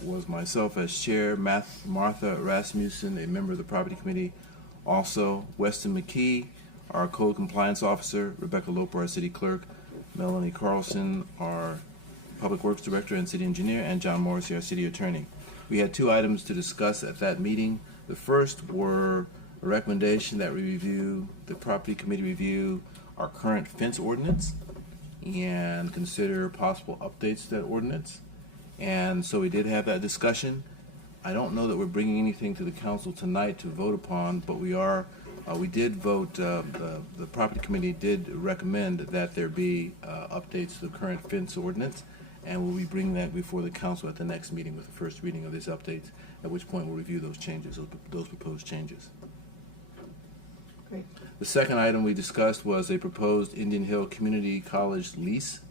was myself as chair, Martha Rasmussen, a member of the Property Committee. Also, Weston McKee, our Code Compliance Officer, Rebecca Loper, our City Clerk, Melanie Carlson, our Public Works Director and City Engineer, and John Morrissey, our City Attorney. We had 2 items to discuss at that meeting. The first were a recommendation that the Property Committee review our current fence ordinance and consider possible updates to that ordinance. And so we did have that discussion. I don't know that we're bringing anything to the council tonight to vote upon, but we did vote, the Property Committee did recommend that there be updates to the current fence ordinance, and we'll be bringing that before the council at the next meeting with the first reading of these updates, at which point we'll review those changes, those proposed changes. Great. The second item we discussed was a proposed Indian Hill Community College lease,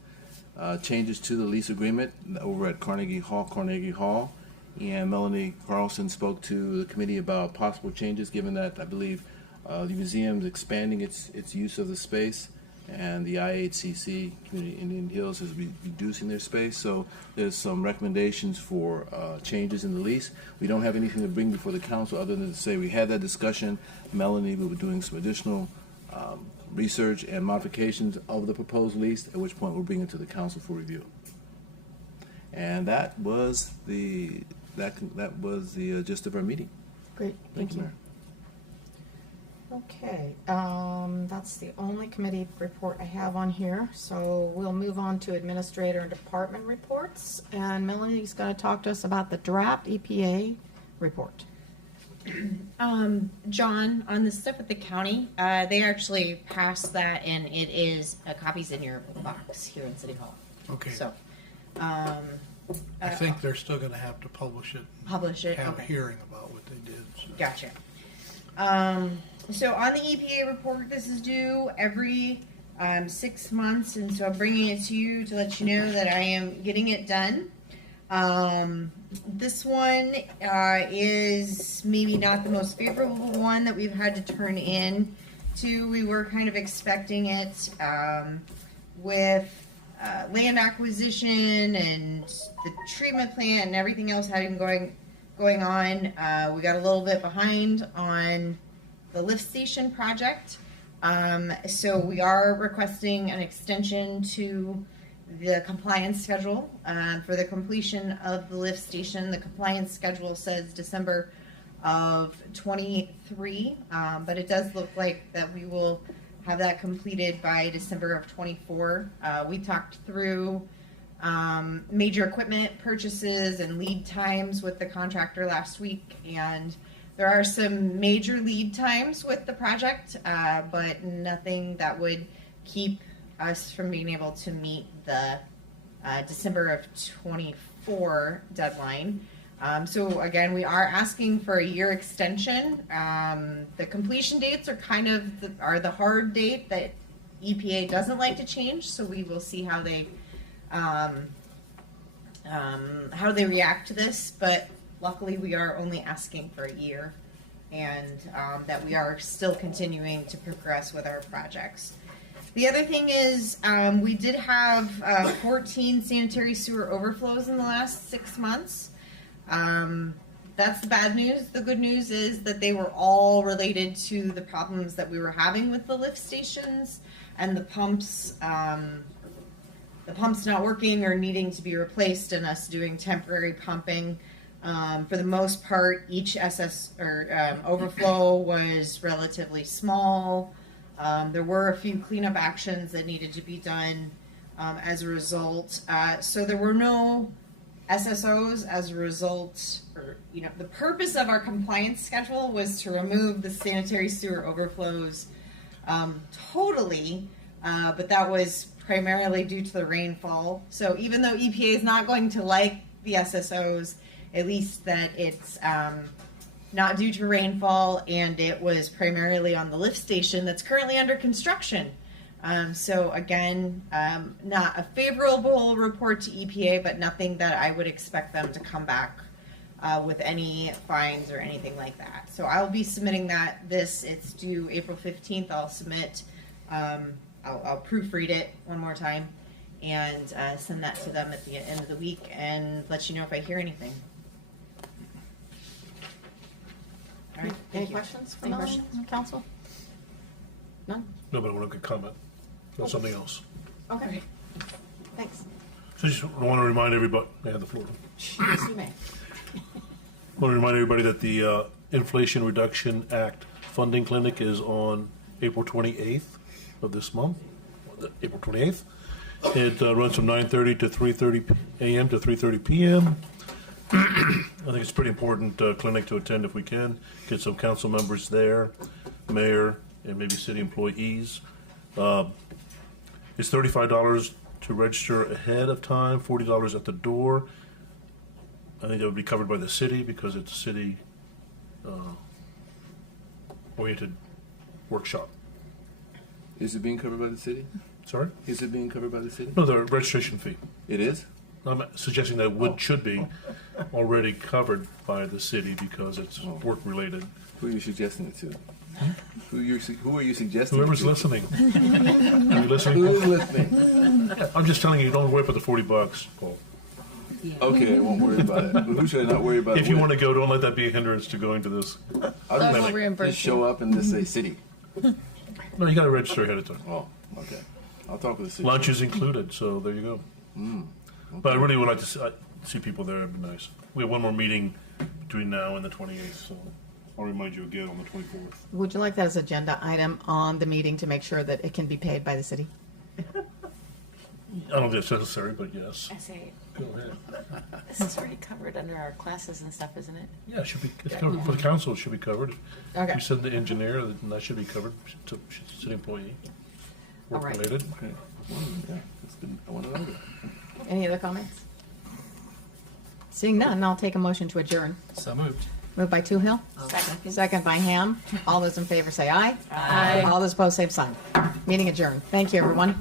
changes to the lease agreement over at Carnegie Hall. And Melanie Carlson spoke to the committee about possible changes, given that I believe the museum is expanding its use of the space, and the IHCC, Community Indian Hills, is reducing their space. So there's some recommendations for changes in the lease. We don't have anything to bring before the council other than to say we had that discussion. Melanie will be doing some additional research and modifications of the proposed lease, at which point we'll bring it to the council for review. And that was the gist of our meeting. Great. Thank you, Mayor. Okay, that's the only committee report I have on here, so we'll move on to administrator and department reports, and Melanie's going to talk to us about the draft EPA report. John, on the stuff at the county, they actually passed that, and it is copies in your box here in City Hall. Okay. So I think they're still gonna have to publish it. Publish it, Have a okay. hearing about what they did. So. Gotcha. So on the EPA report, this is due every 6 months, and so I'm bringing it to you to let you know that I am getting it done. This one is maybe not the most favorable one that we've had to turn in to. We were kind of expecting it with land acquisition and the treatment plant and everything else having going on. We got a little bit behind on the lift station project. So we are requesting an extension to the compliance schedule for the completion of the lift station. The compliance schedule says December of 23, but it does look like that we will have that completed by December of 24. We talked through major equipment purchases and lead times with the contractor last week, and there are some major lead times with the project, but nothing that would keep us from being able to meet the December of 24 deadline. So again, we are asking for a year extension. The completion dates are kind of the hard date that EPA doesn't like to change, so we will see how they react to this. But luckily, we are only asking for a year, and that we are still continuing to progress with our projects. The other thing is we did have 14 sanitary sewer overflows in the last 6 months. That's the bad news. The good news is that they were all related to the problems that we were having with the lift stations and the pumps not working or needing to be replaced, and us doing temporary pumping. For the most part, each overflow was relatively small. There were a few cleanup actions that needed to be done as a result. So there were no SSOs as a result. The purpose of our compliance schedule was to remove the sanitary sewer overflows totally, but that was primarily due to the rainfall. So even though EPA is not going to like the SSOs, at least that it's not due to rainfall, and it was primarily on the lift station that's currently under construction. So again, not a favorable report to EPA, but nothing that I would expect them to come back with any fines or anything like that. So I'll be submitting that. It's due April 15th. I'll submit, I'll proofread it one more time and send that to them at the end of the week and let you know if I hear anything. All right. Any questions from the council? None? No, but I want to comment on something else. Okay. Thanks. So I just want to remind everybody, I have the floor. Yes, you may. I want to remind everybody that the Inflation Reduction Act funding clinic is on April 28th of this month, April 28th. It runs from 9:30 to 3:30 a.m. to 3:30 p.m. I think it's a pretty important clinic to attend if we can. Get some council members there, mayor, and maybe city employees. It's $35 to register ahead of time, $40 at the door. I think that would be covered by the city because it's a city oriented workshop. Is it being covered by the city? Sorry? Is it being covered by the city? No, the registration fee. It is? I'm suggesting that should be already covered by the city because it's work related. Who are you suggesting it to? Who are you suggesting? Whoever's listening. Are you listening? Who is listening? I'm just telling you, don't worry about the $40, Paul. Okay, I won't worry about it. But who should I not worry about? If you want to go, don't let that be a hindrance to going to this. I'll just show up and just say city. No, you got to register ahead of time. Oh, okay. I'll talk with the city. Lunch is included, so there you go. Okay. But I really would like to see people there. It'd be nice. We have one more meeting between now and the 28th, so I'll remind you again on the 24th. Would you like that as agenda item on the meeting to make sure that it can be paid by the city? I don't think it's necessary, but yes. I say, Go ahead. this is already covered under our classes and stuff, isn't it? Yeah, it should be. It's covered for the council. It should be covered. Okay. You send the engineer, then that should be covered. To city employee. All Work right. related. Okay. Yeah, that's good. I want to know that. Any other comments? Seeing none, I'll take a motion to adjourn. So moved. Moved by Toohill. Second by Ham. All those in favor say aye. Aye. All those opposed, same sign. Meeting adjourned. Thank you, everyone.